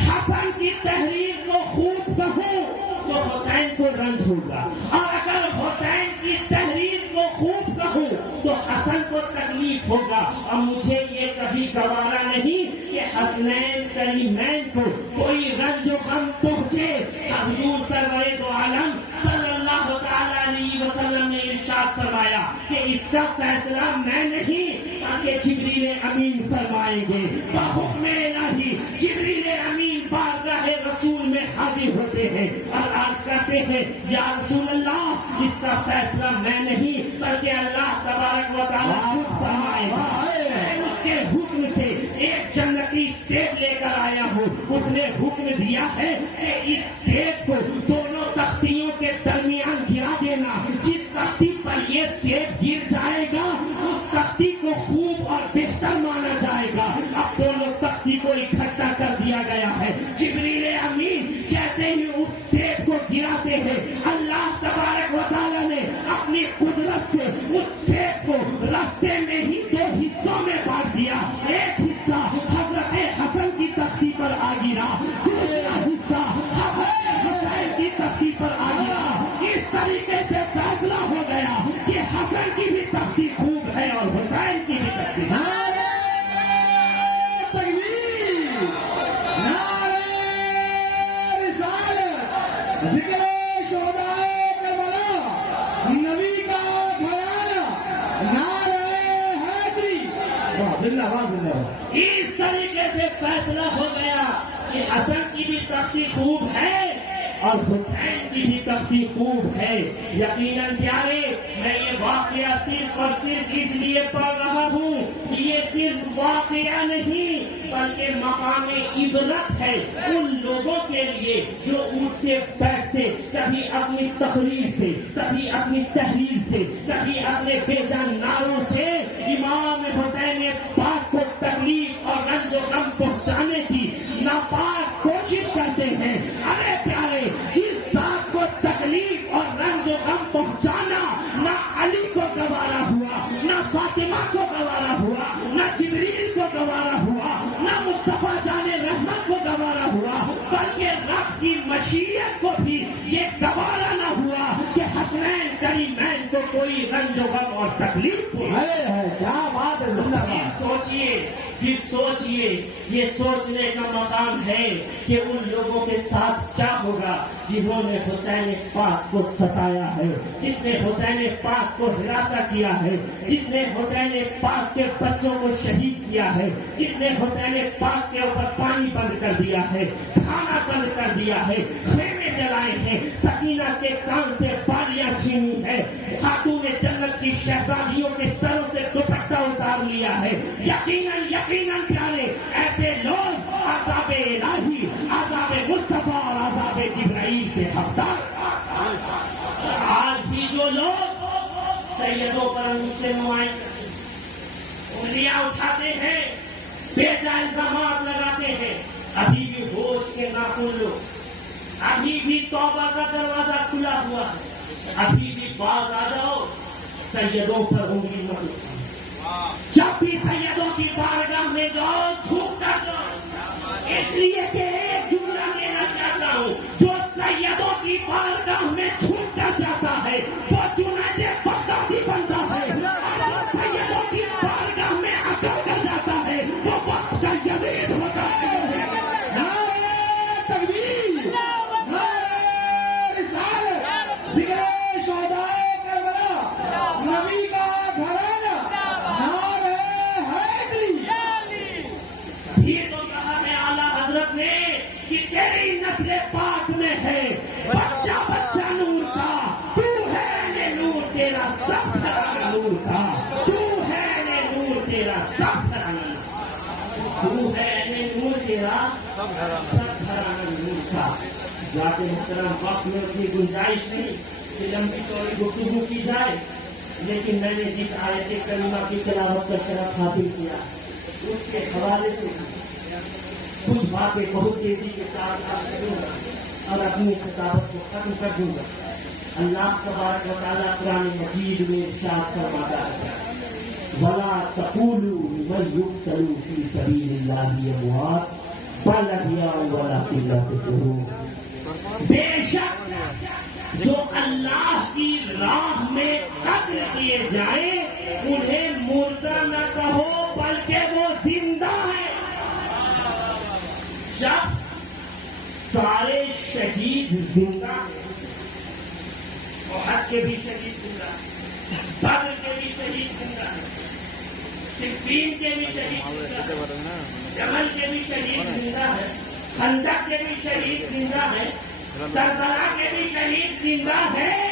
حسن کی تحریر کو خوب کہوں تو حسین کو رنج ہوگا، اور اگر حسین کی تحریر کو خوب کہوں تو حسن کو تکلیف ہوگا، اور مجھے یہ کبھی گوارا نہیں کہ حسنین کریمین کو کوئی رنج و غم پہنچے۔ حضور سرور دو عالم صلی اللہ تعالی علیہ وسلم نے ارشاد فرمایا کہ اس کا فیصلہ میں نہیں بلکہ جبریل امین فرمائیں گے۔ بحکم الہی جبریل امین بارگاہ رسول میں حاضر ہوتے ہیں اور عرض کرتے ہیں یا رسول اللہ اس کا فیصلہ میں نہیں بلکہ اللہ تبارک و تعالیٰ خود فرمائے گا۔ میں اس کے حکم سے ایک جنتی سیب لے کر آیا ہوں، اس نے حکم دیا ہے کہ اس سیب کو دونوں تختیوں کے درمیان گرا دینا، جس تختی پر یہ سیب گر جائے گا اس تختی کو خوب اور بہتر مانا جائے گا۔ اب دونوں تختی کو اکٹھا کر دیا گیا ہے۔ جبریل امین جیسے ہی اس سیب کو گراتے ہیں، اللہ تبارک و تعالیٰ نے اپنی قدرت سے اس سیب کو راستے میں ہی دو حصوں میں بانٹ دیا۔ ایک حصہ حضرت حسن کی تختی پر آ گرا، دوسرا حصہ حضرت حسین کی تختی پر آ گرا۔ اس طریقے سے فیصلہ ہو گیا کہ حسن کی بھی تختی خوب ہے اور حسین کی بھی تختی۔ نعرہ تکبیر، نعرہ رسالت، ذکر شہداء کربلا، نبی کا گھرانہ، نعرہ حیدری، زندہ باد زندہ باد۔ اس طریقے سے فیصلہ ہو گیا کہ حسن کی بھی تختی خوب ہے اور حسین کی بھی تختی خوب ہے۔ یقیناً پیارے میں یہ واقعہ صرف اور صرف اس لیے پڑھ رہا ہوں کہ یہ صرف واقعہ نہیں بلکہ مقام عبرت ہے ان لوگوں کے لیے جو اٹھتے بیٹھتے کبھی اپنی تقریر سے، کبھی اپنی تحریر سے، کبھی اپنے بے جان نعروں سے امام حسین پاک کو تکلیف اور رنج و غم پہنچانے کی ناپاک کوشش کرتے ہیں۔ ارے پیارے جس ذات کو تکلیف اور رنج و غم پہنچانا نہ علی کو گوارا ہوا، نہ فاطمہ کو گوارا ہوا، نہ جبریل کو گوارا ہوا، نہ مصطفیٰ جان رحمت کو گوارا ہوا، بلکہ رب کی مشیت کو بھی یہ گوارا نہ ہوا کہ حسنین کریمین کو کوئی رنج و غم اور تکلیف ہو۔ کیا بات ہے، زندہ باد۔ پھر سوچئے یہ سوچنے کا مقام ہے کہ ان لوگوں کے ساتھ کیا ہوگا جنہوں نے حسین پاک کو ستایا ہے، جس نے حسین پاک کو ہراساں کیا ہے، جس نے حسین پاک کے بچوں کو شہید کیا ہے، جس نے حسین پاک کے اوپر پانی بند کر دیا ہے، کھانا بند کر دیا ہے، خیمے جلائے ہیں، سکینہ کے کان سے بالیاں چھینی ہے، خاتون جنت کی شہزادیوں کے سروں سے دوپٹہ اتار لیا ہے۔ یقیناً پیارے ایسے لوگ عذاب الہی، عذاب مصطفیٰ اور عذاب جبرائیل کے حقدار۔ آج بھی جو لوگ سیدوں پر انگشتیں نمائیں انگلیاں اٹھاتے ہیں، بے جا الزامات لگاتے ہیں، ابھی بھی ہوش کے ناخن لو، ابھی بھی توبہ کا دروازہ کھلا ہوا ہے، ابھی بھی باز آ جاؤ، سیدوں پر انگلی مت اٹھاؤ، جب بھی سیدوں کی بارگاہ میں جاؤ جھوٹ کر جاؤ، اس لیے کہ ایک جملہ لینا چاہتا ہوں، جو سیدوں کی بارگاہ میں جھوٹ کر جاتا ہے وہ جنید بغدادی بنتا ہے، اور جو سیدوں کی بارگاہ میں عقل کر جاتا ہے وہ وقت کا یزید ہوتا ہے۔ پاک میں ہے بچہ بچہ نور کا، تو ہے نور تیرا سب گھرانا نور کا، تو ہے نور تیرا سب گھرانا، تو ہے نور تیرا سب گھرانا نور کا۔ ذات محترم وقت میں اتنی گنجائش نہیں کہ لمبی چوڑی گفتگو کی جائے، لیکن میں نے جس آیت کریمہ کی تلاوت کا شرف حاصل کیا اس کے حوالے سے کچھ باتیں بہت تیزی کے ساتھ آپ کروں گا اور اپنی خطابت کو ختم کر دوں گا۔ اللہ تبارک و تعالیٰ قرآن مجید میں ارشاد فرماتا ہے وَلَا تَقُولُوا لِمَن يُقْتَلُ فِي سَبِيلِ اللَّهِ أَمْوَاتٌ بَلْ أَحْيَاءٌ وَلَٰكِن لَّا تَشْعُرُونَ۔ بے شک جو اللہ کی راہ میں قتل کیے جائیں انہیں مردہ نہ کہو بلکہ وہ زندہ ہیں۔ جب سارے شہید زندہ ہیں، احد کے بھی شہید زندہ ہیں، بدر کے بھی شہید زندہ ہیں، صفین کے بھی شہید زندہ ہیں، جمل کے بھی شہید زندہ ہیں، خندق کے بھی شہید زندہ ہیں، کربلا کے بھی شہید زندہ ہیں،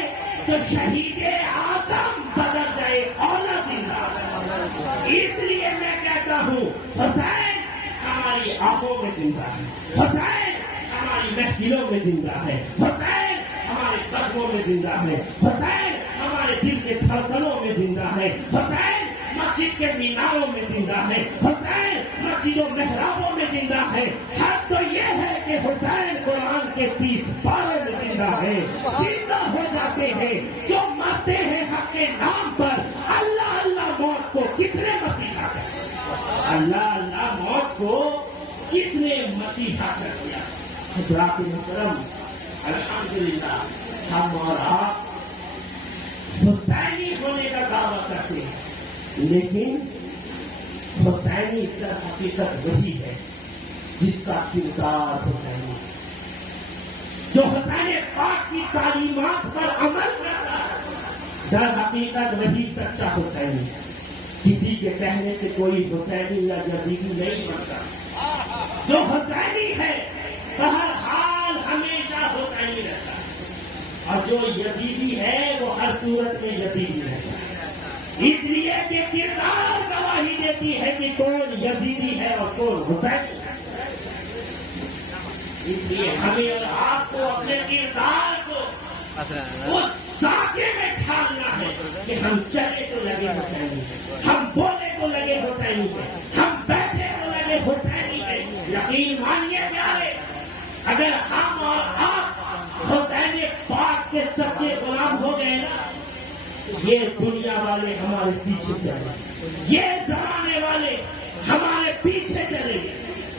تو شہید اعظم بدر جائے اولا زندہ ہے۔ اس لیے میں کہتا ہوں حسین ہماری آنکھوں میں زندہ ہے، حسین ہماری محفلوں میں زندہ ہے، حسین ہمارے قصبوں میں زندہ ہے، حسین ہمارے دل کے دھڑکنوں میں زندہ ہے، حسین مسجد کے میناروں میں زندہ ہے، حسین مسجد و محرابوں میں زندہ ہے۔ حق تو یہ ہے کہ حسین قرآن کے 30 پارے میں زندہ ہے، زندہ ہو جاتے ہیں جو مرتے ہیں حق کے نام پر۔ اللہ اللہ موت کو کس نے مسیحا کر دیا؟ اللہ اللہ موت کو کس نے مسیحا کر دیا؟ حضرات محترم، الحمدللہ ہم اور آپ حسینی ہونے کا دعویٰ کرتے ہیں، لیکن حسینی در حقیقت وہی ہے جس کا کردار حسینی ہے، جو حسین پاک کی تعلیمات پر عمل کرتا ہے، در حقیقت وہی سچا حسینی ہے۔ کسی کے کہنے سے کوئی حسینی یا یزیدی نہیں بنتا، جو حسینی ہے بہرحال ہمیشہ حسینی رہتا ہے، اور جو یزیدی ہے وہ ہر صورت میں یزیدی رہتا ہے، اس لیے کہ کردار گواہی دیتی ہے کہ کون یزیدی ہے اور کون حسینی ہے۔ اس لیے ہمیں اور آپ کو اپنے کردار کو اس سانچے میں ڈھالنا ہے کہ ہم چلے تو لگے حسینی ہے، ہم بولے تو لگے حسینی ہے، ہم بیٹھے تو لگے حسینی ہے۔ یقین مانیے پیارے، اگر ہم اور آپ حسین پاک کے سچے غلام ہو گئے نا، یہ دنیا والے ہمارے پیچھے چلے، یہ زمانے والے ہمارے پیچھے چلیں گے،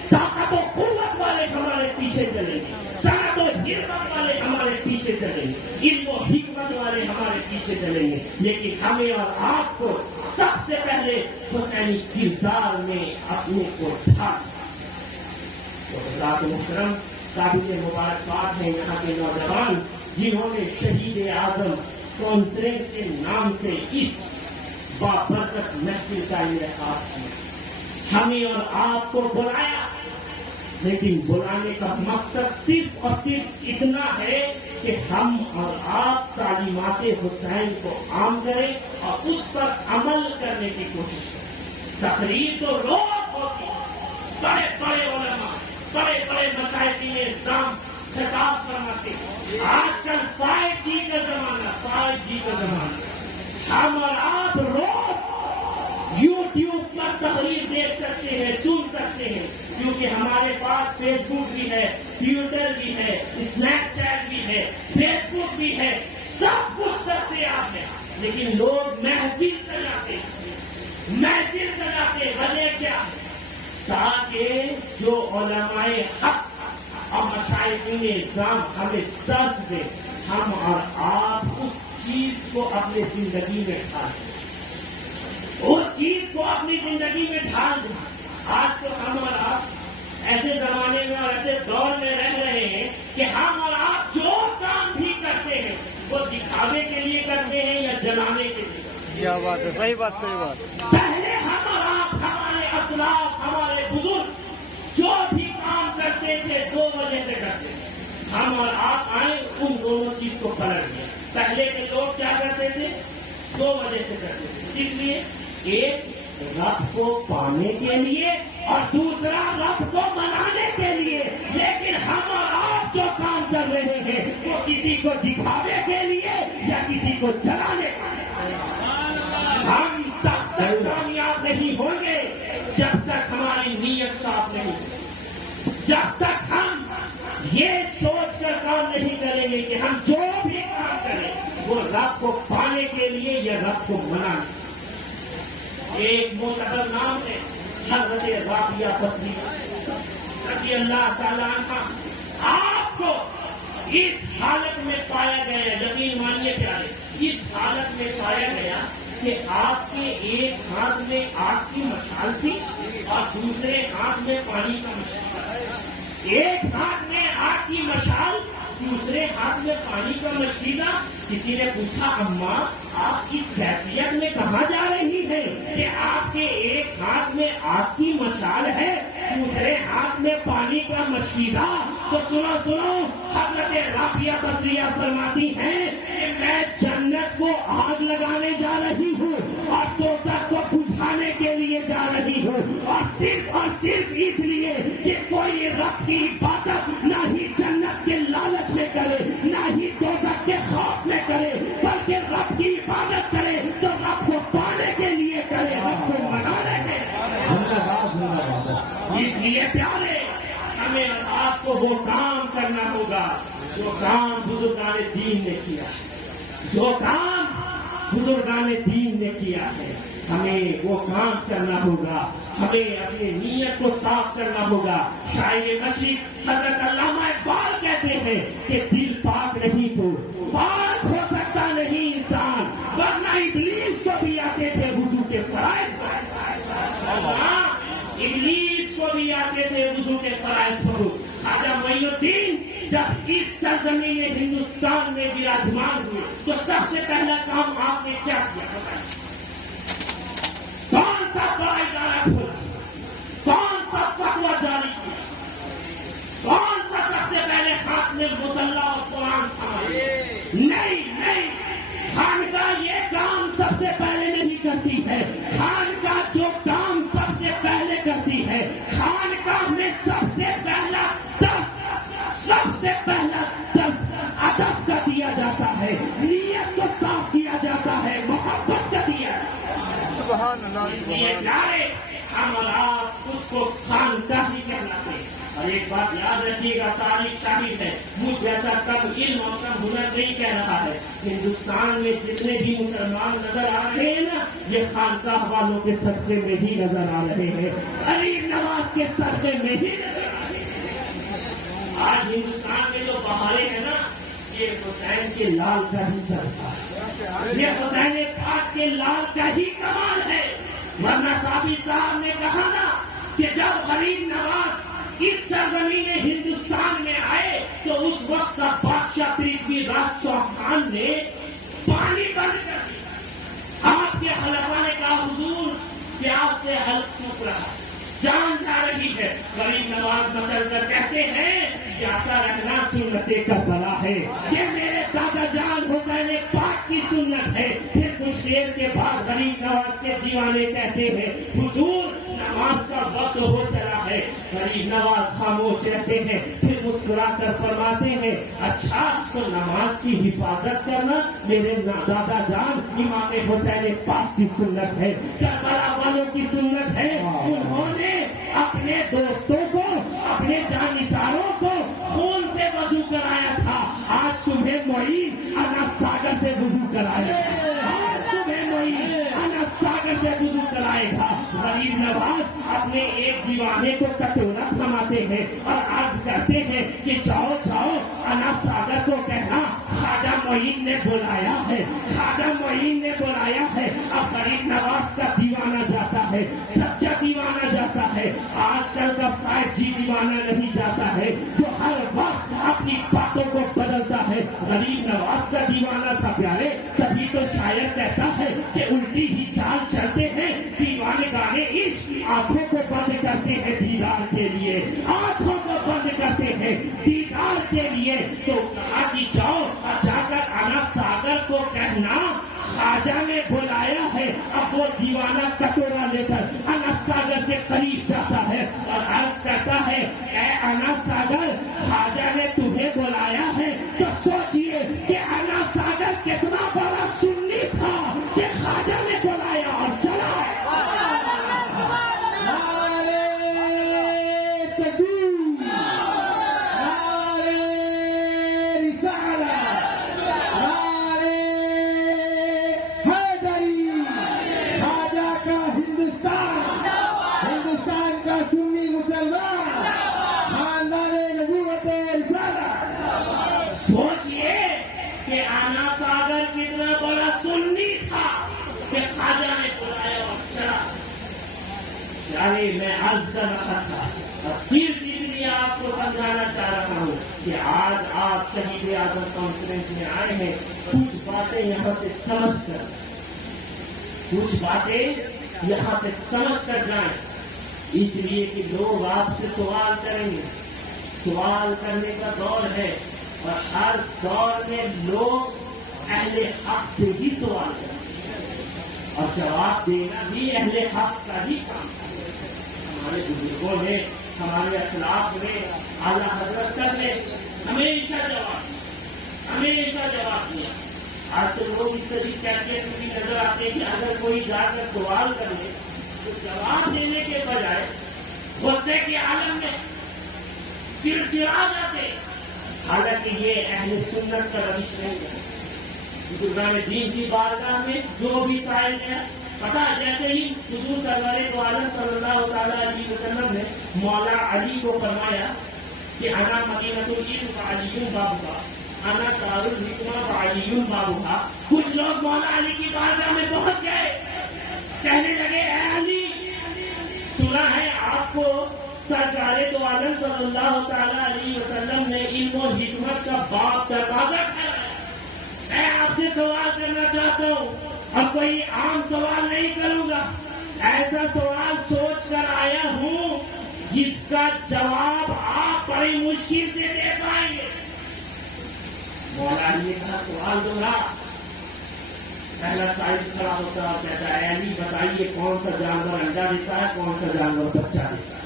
طاقت و قوت والے ہمارے پیچھے چلیں گے، صنعت و حرمت والے ہمارے پیچھے چلیں گے، علم و حکمت والے ہمارے پیچھے چلیں گے، لیکن ہمیں اور آپ کو سب سے پہلے حسینی کردار میں اپنے کو ڈھالنا۔ تو حضرات محترم، قابل مبارکباد ہیں یہاں کے نوجوان جنہوں نے شہید اعظم کانفرنس کے نام سے اس بابرکت محفل کا انعقاد کیا، ہمیں اور آپ کو بلایا، لیکن بلانے کا مقصد صرف اور صرف اتنا ہے کہ ہم اور آپ تعلیمات حسین کو عام کریں اور اس پر عمل کرنے کی کوشش کریں۔ تقریر تو روز ہوتی ہے، بڑے بڑے علماء، بڑے بڑے مشائخین اسلام خطاب فرماتے ہیں۔ آج کل 5G کا زمانہ، 5G کا زمانہ، ہم اور آپ روز یوٹیوب پر تقریر دیکھ سکتے ہیں، سن سکتے ہیں، کیونکہ ہمارے پاس فیس بک بھی ہے، ٹویٹر بھی ہے، اسنیپ چیٹ بھی ہے، فیس بک بھی ہے، سب کچھ دستیاب ہے، لیکن لوگ محفل سجاتے وجہ کیا ہے؟ تاکہ جو علماء حق اور مشائخین اعظام ہمیں درس دے، ہم اور آپ اس چیز کو اپنی زندگی میں ڈھال دیں، اس چیز کو اپنی زندگی میں ڈھال دیں۔ آج تو ہم اور آپ ایسے زمانے میں اور ایسے دور میں رہ رہے ہیں کہ ہم اور آپ جو کام بھی کرتے ہیں وہ دکھاوے کے لیے کرتے ہیں یا جلانے کے لیے۔ کیا بات ہے، صحیح بات، صحیح بات۔ پہلے ہم اور آپ، ہمارے اسلاف، ہمارے بزرگ جو بھی کام کرتے تھے دو وجہ سے کرتے تھے، ہم اور آپ آئے ان دونوں چیز کو پلٹ دیا۔ پہلے کے لوگ کیا کرتے تھے؟ دو وجہ سے کرتے تھے، اس لیے ایک رب کو پانے کے لیے اور دوسرا رب کو منانے کے لیے۔ لیکن ہم اور آپ جو کام کر رہے ہیں وہ کسی کو دکھانے کے لیے یا کسی کو چلانے کے لیے۔ ہم تب تک کامیاب نہیں ہوں گے جب تک ہماری نیت صاف نہیں ہوگی، جب تک ہم یہ سوچ کر کام نہیں کریں گے کہ ہم جو بھی کام کریں وہ رب کو پانے کے لیے یا رب کو منانے۔ ایک معتبر نام ہے حضرت رابعہ بصریہ رضی اللہ تعالیٰ عنہ۔ آپ کو اس حالت میں پایا گیا، یقین مانیے پیارے، اس حالت میں پایا گیا کہ آپ کے ایک ہاتھ میں آگ کی مشال تھی اور دوسرے ہاتھ میں پانی کا مشکل۔ ایک ہاتھ میں آگ کی مشال، دوسرے ہاتھ میں پانی کا مشکیزہ۔ کسی نے پوچھا اماں آپ اس حیثیت میں کہاں جا رہی ہیں کہ آپ کے ایک ہاتھ میں آگ کی مشال ہے، دوسرے ہاتھ میں پانی کا مشکیزہ؟ تو سنو حضرت رابعہ بصریہ فرماتی ہیں کہ میں جنت کو آگ لگانے جا رہی ہوں اور دوزخ کو بجھانے کے لیے جا رہی ہوں، اور صرف اس لیے کہ کوئی رب کی عبادت نہ ہی جنت کے لالچ میں کرے نہ ہی دوزخ کے خوف میں کرے، بلکہ رب کی عبادت کرے تو رب کو پانے کے لیے کرے، رب کو منانے کے لیے۔ اس لیے پیارے ہمیں آپ کو وہ کام کرنا ہوگا جو کام بزرگان دین نے کیا ہے، جو کام بزرگان دین نے کیا ہے، ہمیں وہ کام کرنا ہوگا، ہمیں اپنی نیت کو صاف کرنا ہوگا۔ شاعر مشرق حضرت علامہ اقبال کہتے ہیں کہ دل پاک نہیں تو پاک ہو سکتا نہیں انسان، ورنہ ابلیس کو بھی آتے تھے وضو کے فرائض پر، ابلیس کو بھی آتے تھے وضو کے فرائض پر۔ خواجہ معین الدین جب اس سرزمین ہندوستان میں وراجمان ہوئے تو سب سے پہلا کام آپ نے کیا کیا؟ کون سا بڑا ادارہ کھولا؟ کون سا فتویٰ جاری کیا؟ کون سا سب سے پہلے ہاتھ میں مصلی اور قرآن تھا؟ نہیں، خانقاہ یہ کام سب سے پہلے نہیں کرتی ہے۔ خانقاہ جو کام سب سے پہلے کرتی ہے، خانقاہ میں سب سے پہلا درس ادب کا دیا جاتا ہے، نیت کو صاف کیا جاتا ہے، محبت کا دیا جاتا ہے۔ سبحان اللہ، سبحان اللہ۔ ہم اور آپ خود کو خانقاہی کہلاتے ہیں۔ اور ایک بات یاد رکھیے گا، تاریخ شاہد ہے، مجھ جیسا کم علم اور کم ہنر نہیں کہہ رہا ہے، ہندوستان میں جتنے بھی مسلمان نظر آ رہے ہیں نا، یہ خانقاہ والوں کے صدقے میں ہی نظر آ رہے ہیں، غریب نواز کے صدقے میں ہی نظر آ رہے ہیں۔ آج ہندوستان میں جو بہاریں ہیں نا، یہ حسین کے لال کا ہی صدقہ ہے، یہ حسین پاک کے لال کا ہی کمال ہے۔ ورنہ صابر صاحب نے کہا نا کہ جب غریب نواز اس سرزمین ہندوستان میں آئے تو اس وقت کا بادشاہ پرتھوی راج چوہان نے پانی بند کر دیا۔ آپ کے خلفاء نے کہا حضور پیاس سے حلق سوکھ رہا ہے، جان جا رہی ہے۔ غریب نواز مچل کر کہتے ہیں پیاسا رکھنا سنت کربلا ہے، یہ میرے دادا جان حسین پاک کی سنت ہے۔ پھر کچھ دیر کے بعد غریب نواز کے دیوانے کہتے ہیں حضور نماز کا وقت ہو چلا ہے، غریب نواز خاموش رہتے ہیں، پھر مسکرا کر فرماتے ہیں اچھا تو نماز کی حفاظت کرنا میرے دادا جان امام حسین پاک کی سنت ہے، کربلا والوں کی سنت ہے۔ انہوں نے اپنے دوستوں کو، اپنے جانثاروں کو خون سے وضو کرایا تھا، آج تمہیں معین انب ساگر سے وضو کرائے، آج تمہیں معین انب ساگر سے وضو کرائے گا۔ غریب نواز اپنے ایک دیوانے کو کٹورا تھماتے ہیں اور عرض کرتے ہیں کہ جاؤ جاؤ انب ساگر کو کہنا خواجہ معین نے بلایا ہے، خواجہ معین نے بلایا ہے۔ اب غریب نواز کا دیوانہ جاتا ہے، سچا دیوانہ جاتا ہے، آج کل کا 5G دیوانہ نہیں جاتا ہے جو ہر وقت اپنی باتوں کو بدلتا ہے۔ غریب نواز کا دیوانہ تھا پیارے، تبھی تو شاعر کہتا ہے کہ الٹی ہی چال چلتے ہیں دیوانے گانے عشق، آنکھوں کو بند کرتے ہیں دیدار کے لیے، آنکھوں کو بند کرتے ہیں دیدار کے لیے۔ تو کہا کہ جاؤ اور جا کر انب ساگر کو کہنا خواجہ نے بلایا ہے۔ اب وہ دیوانہ کٹورا لے کر انب ساگر کے قریب جاتا ہے اور عرض کرتا ہے اے انب ساگر، خواجہ نے تمہیں بلایا ہے تو سوچئے کہ انب ساگر کتنا بڑا سنی تھا کہ خواجہ نے بلایا اور چلا۔ سوچئے کہ آنا ساگر کتنا بڑا سنی تھا کہ خواجہ نے بلایا اور چلا۔ یعنی میں عرض کر رہا تھا اور صرف اس لیے آپ کو سمجھانا چاہ رہا ہوں کہ آج آپ شہید اعظم کانفرنس میں آئے ہیں، کچھ باتیں یہاں سے سمجھ کر جائیں، کچھ باتیں یہاں سے سمجھ کر جائیں، اس لیے کہ لوگ آپ سے سوال کریں گے، سوال کرنے کا دور ہے اور ہر دور میں لوگ اہل حق سے ہی سوال کرتے ہیں اور جواب دینا بھی اہل حق کا ہی کام ہے۔ ہمارے بزرگوں نے، ہمارے اسلاف نے، اعلیٰ حضرت نے ہمیشہ جواب دیا۔ آج تو لوگ اس کیفیت میں بھی نظر آتے ہیں کہ اگر کوئی جا کر سوال کر لے تو جواب دینے کے بجائے غصے کے عالم میں چڑچڑا جاتے، حالانکہ یہ اہل سنت کا روش نہیں ہے۔ بزرگان دین کی بارگاہ میں جو بھی سائل ہے، پتا جیسے ہی حضور سرور دو عالم صلی اللہ تعالیٰ علیہ وسلم نے مولا علی کو فرمایا کہ انا مدینۃ العلم وعلی بابھا، انا دار الحکمہ وعلی بابھا، کچھ لوگ مولا علی کی بارگاہ میں پہنچ گئے، کہنے لگے اے علی، سنا ہے آپ کو سرکار دو عالم صلی اللہ تعالیٰ علیہ وسلم نے علم و حکمت کا باب دروازہ کھولا۔ میں آپ سے سوال کرنا چاہتا ہوں اور کوئی عام سوال نہیں کروں گا، ایسا سوال سوچ کر آیا ہوں جس کا جواب آپ بڑی مشکل سے دے پائیں گے۔ مولا علی کا سوال جو تھا، پہلا سائل کھڑا ہوتا اور کہتا ہے علی بتائیے کون سا جانور انڈا دیتا ہے، کون سا جانور بچہ دیتا ہے۔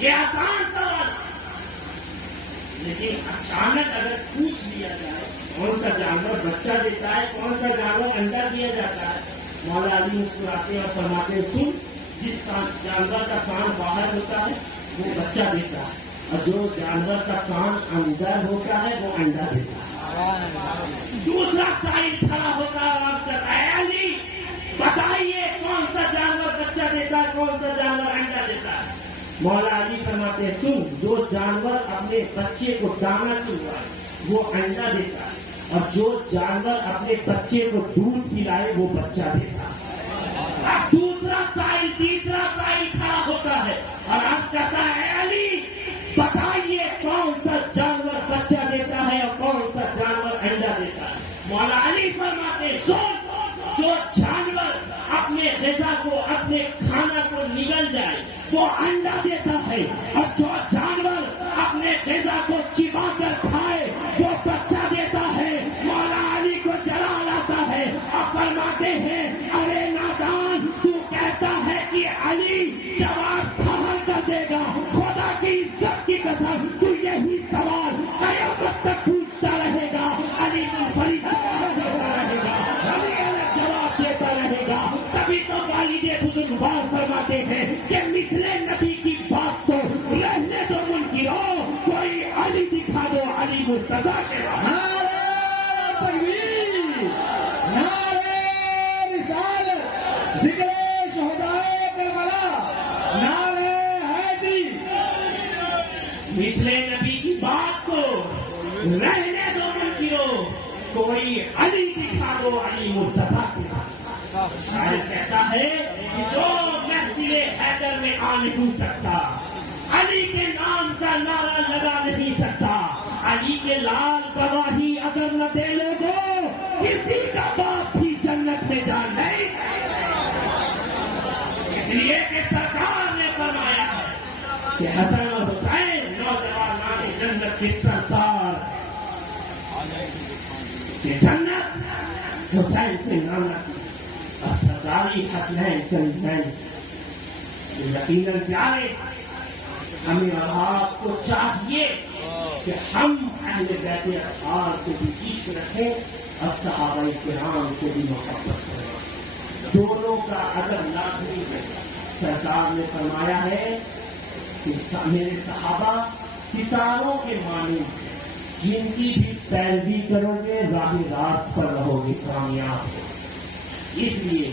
یہ آسان سوال، لیکن اچانک اگر پوچھ لیا جائے کون سا جانور بچہ دیتا ہے، کون سا جانور انڈا دیا جاتا ہے، مولا علی مسکراتے اور فرماتے ہیں سن، جس جانور کا کان باہر ہوتا ہے وہ بچہ دیتا ہے اور جو جانور کا کان اندر ہوتا ہے وہ انڈا دیتا ہے۔ دوسرا سائل کھڑا ہوتا ہے اور کہتا ہے علی بتائیے کون سا جانور بچہ دیتا ہے، کون سا جانور انڈا دیتا ہے۔ مولا علی فرماتے ہیں سن، جو جانور اپنے بچے کو دانا چلوائے وہ انڈا دیتا ہے اور جو جانور اپنے بچے کو دودھ پلائے وہ بچہ دیتا ہے۔ اب دوسرا سائل، تیسرا سائل کھڑا ہوتا ہے اور عرض کرتا ہے علی بتائیے کون سا جانور بچہ دیتا ہے اور کون سا جانور انڈا دیتا ہے۔ مولا علی فرماتے ہیں سن، جو جانور اپنے غذا کو، اپنے کھانا کو نگل جائے وہ انڈا دیتا ہے اور جو جانور اپنے غذا کو چبا کر کھائے وہ بچہ دیتا ہے۔ مولا علی کو جلال آتا ہے اور فرماتے ہیں ارے نادان، تو کہتا ہے کہ علی جواب ٹھہر کر دے گا. خدا کی عزت کی قسم تو یہی سوال قیامت تک پوچھتا رہے گا. علی منفرد جواب دیتا رہے گا, علی الگ جواب دیتا رہے گا. تبھی تو والد بزرگوار فرماتے ہیں کہ مثل نبی کی بات تو رہنے دو منکرو, کوئی علی دکھا دو علی مرتضیٰ کے بعد. نعرہ تکبیر, نعرہ رسالت, ذکر شہدائے کربلا, نعرہ حیدری. مثل نبی کی بات کو رہنے دو منکرو, کوئی علی دکھا دو علی مرتضیٰ کے بعد. شاعر کہتا ہے کہ جو محفل حیدر میں آ نہیں سکتا, علی کے نام کا نعرہ لگا نہیں سکتا, علی کے لال گواہی اگر نہ دے لے دو, کسی کا باپ بھی جنت میں جا نہیں سکتا. اس لیے کہ سرکار نے فرمایا ہے کہ حسن اور حسین نوجوانان جنت کے سردار, کہ جنت حسین سے نانا کی اور سرداری حسنین کریمین. یقیناً پیارے, ہمیں اور آپ کو چاہیے کہ ہم اہل بیت اطہار سے بھی عشق رکھیں اور صحابہ کرام سے بھی محبت کریں. دونوں کا ادب لازمی ہے. سرکار نے فرمایا ہے کہ میرے صحابہ ستاروں کے مانند, جن کی بھی پیروی کرو گے راہ راست پر رہو گے, کامیاب ہو. اس لیے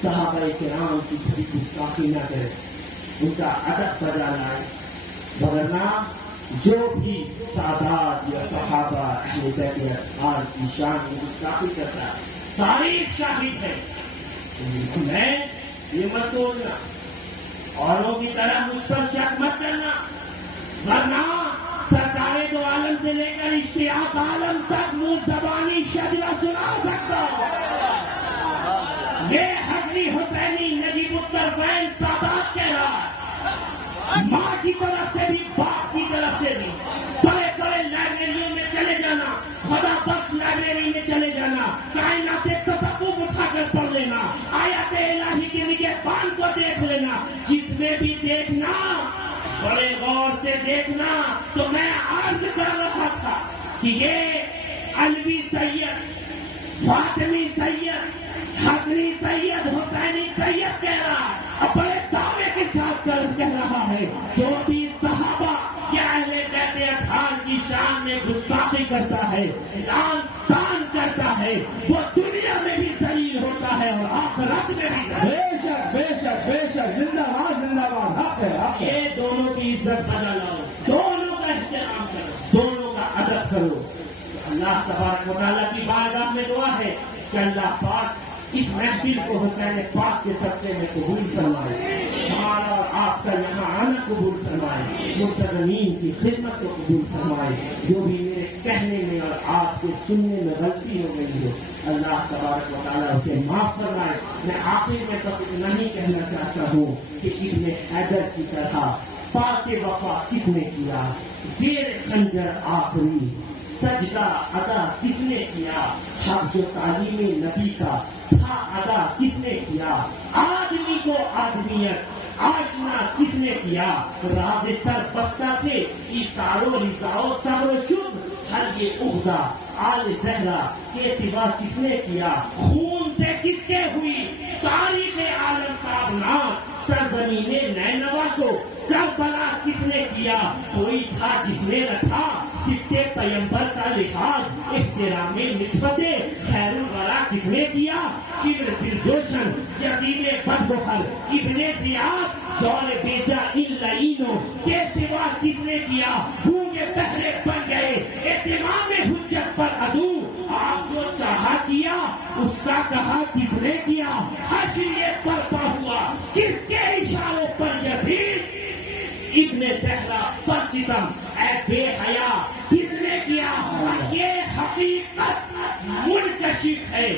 صحابہ کرام کی کبھی گستاخی نہ کرے, ان کا ادب بجا لائے, ورنہ جو بھی سادات یا صحابہ اہل بیت اطہار کی شان کی گستاخی کرتا ہے, تاریخ شاہد ہے. میں یہ مت سوچنا, اوروں کی طرح مجھ پر شک مت کرنا, ورنہ سرکار دو عالم سے لے کر اشتیاق عالم تک منہ زبانی شجرہ سنا سکتا ہوں. یہ حضری حسینی نجیب الطرفین سادات کہہ رہا ہے, ماں کی طرف سے بھی باپ کی طرف سے بھی. بڑے بڑے لائبریریوں میں چلے جانا, خدا بخش لائبریری میں چلے جانا, کائنات تصوف اٹھا کر پڑھ لینا, آیات الہی کے نگہبان کو دیکھ لینا. جس میں بھی دیکھنا بڑے غور سے دیکھنا. تو میں عرض کر رہا تھا کہ یہ علوی سید, فاطمی سید, حسنی سید, حسینی سید کہہ رہا ہے, اور بڑے دعوے کے ساتھ کہہ رہا ہے, جو بھی صحابہ یا اہل بیت اطہار کی شان میں گستاخی کرتا ہے, لعن طعن کرتا ہے, وہ دنیا میں بھی ذلیل ہوتا ہے اور آخرت میں بھی ذلیل. بے شک بے شک بے شک, زندہ باد زندہ باد, حق ہے حق ہے. یہ دونوں کی عزت بجا لاؤ, دونوں کا احترام کرو, دونوں کا ادب کرو. اللہ تبارک و تعالیٰ کی بارگاہ میں دعا ہے کہ اللہ پاک اس محفل کو حسین پاک کے صدقے میں قبول فرمائے, ہمارا اور آپ کا یہاں آنا قبول فرمائے, منتظمین کی خدمت کو قبول فرمائے. جو بھی میرے کہنے میں اور آپ کے سننے میں غلطی ہو گئی ہو, اللہ تبارک و تعالیٰ اسے معاف فرمائے. میں آخر میں بس اتنا ہی کہنا چاہتا ہوں کہ ابن حیدر کی طرح پاس وفا کس نے کیا, زیر خنجر آخری سجدہ ادا کس نے کیا, حق جو تعلیم نبی کا تھا ادا کس نے کیا, آدمی کو آدمیت آشنا کس نے کیا, راز سر بستہ تھے ایثار و رضا و صبر و شکر, ہر یہ عہدہ آل زہرا کے سوا کس نے کیا, خون سے کس کے ہوئی تاریخ عالم تابناک, سرزمین نینوا کو کربلا کس نے کیا, کوئی تھا جس نے رکھا سکے پیمبر کا لحاظ, احترام نسبت خیر الورا کس نے کیا, شبر دلجوشن یزید بدگوہر ابن زیاد جول بیجا ان لعینوں کے سوا کس نے کیا, بھوگے بہرے بن گئے اہتمام حجت پر عدو, آپ جو چاہا کیا اس کا کہا کس نے کیا, حشریت برپا ہوا کس کے اشاروں پر یزید, ابن زہرا پر ستم اے بے حیا کس نے کیا. یہ حقیقت منکشف ہے,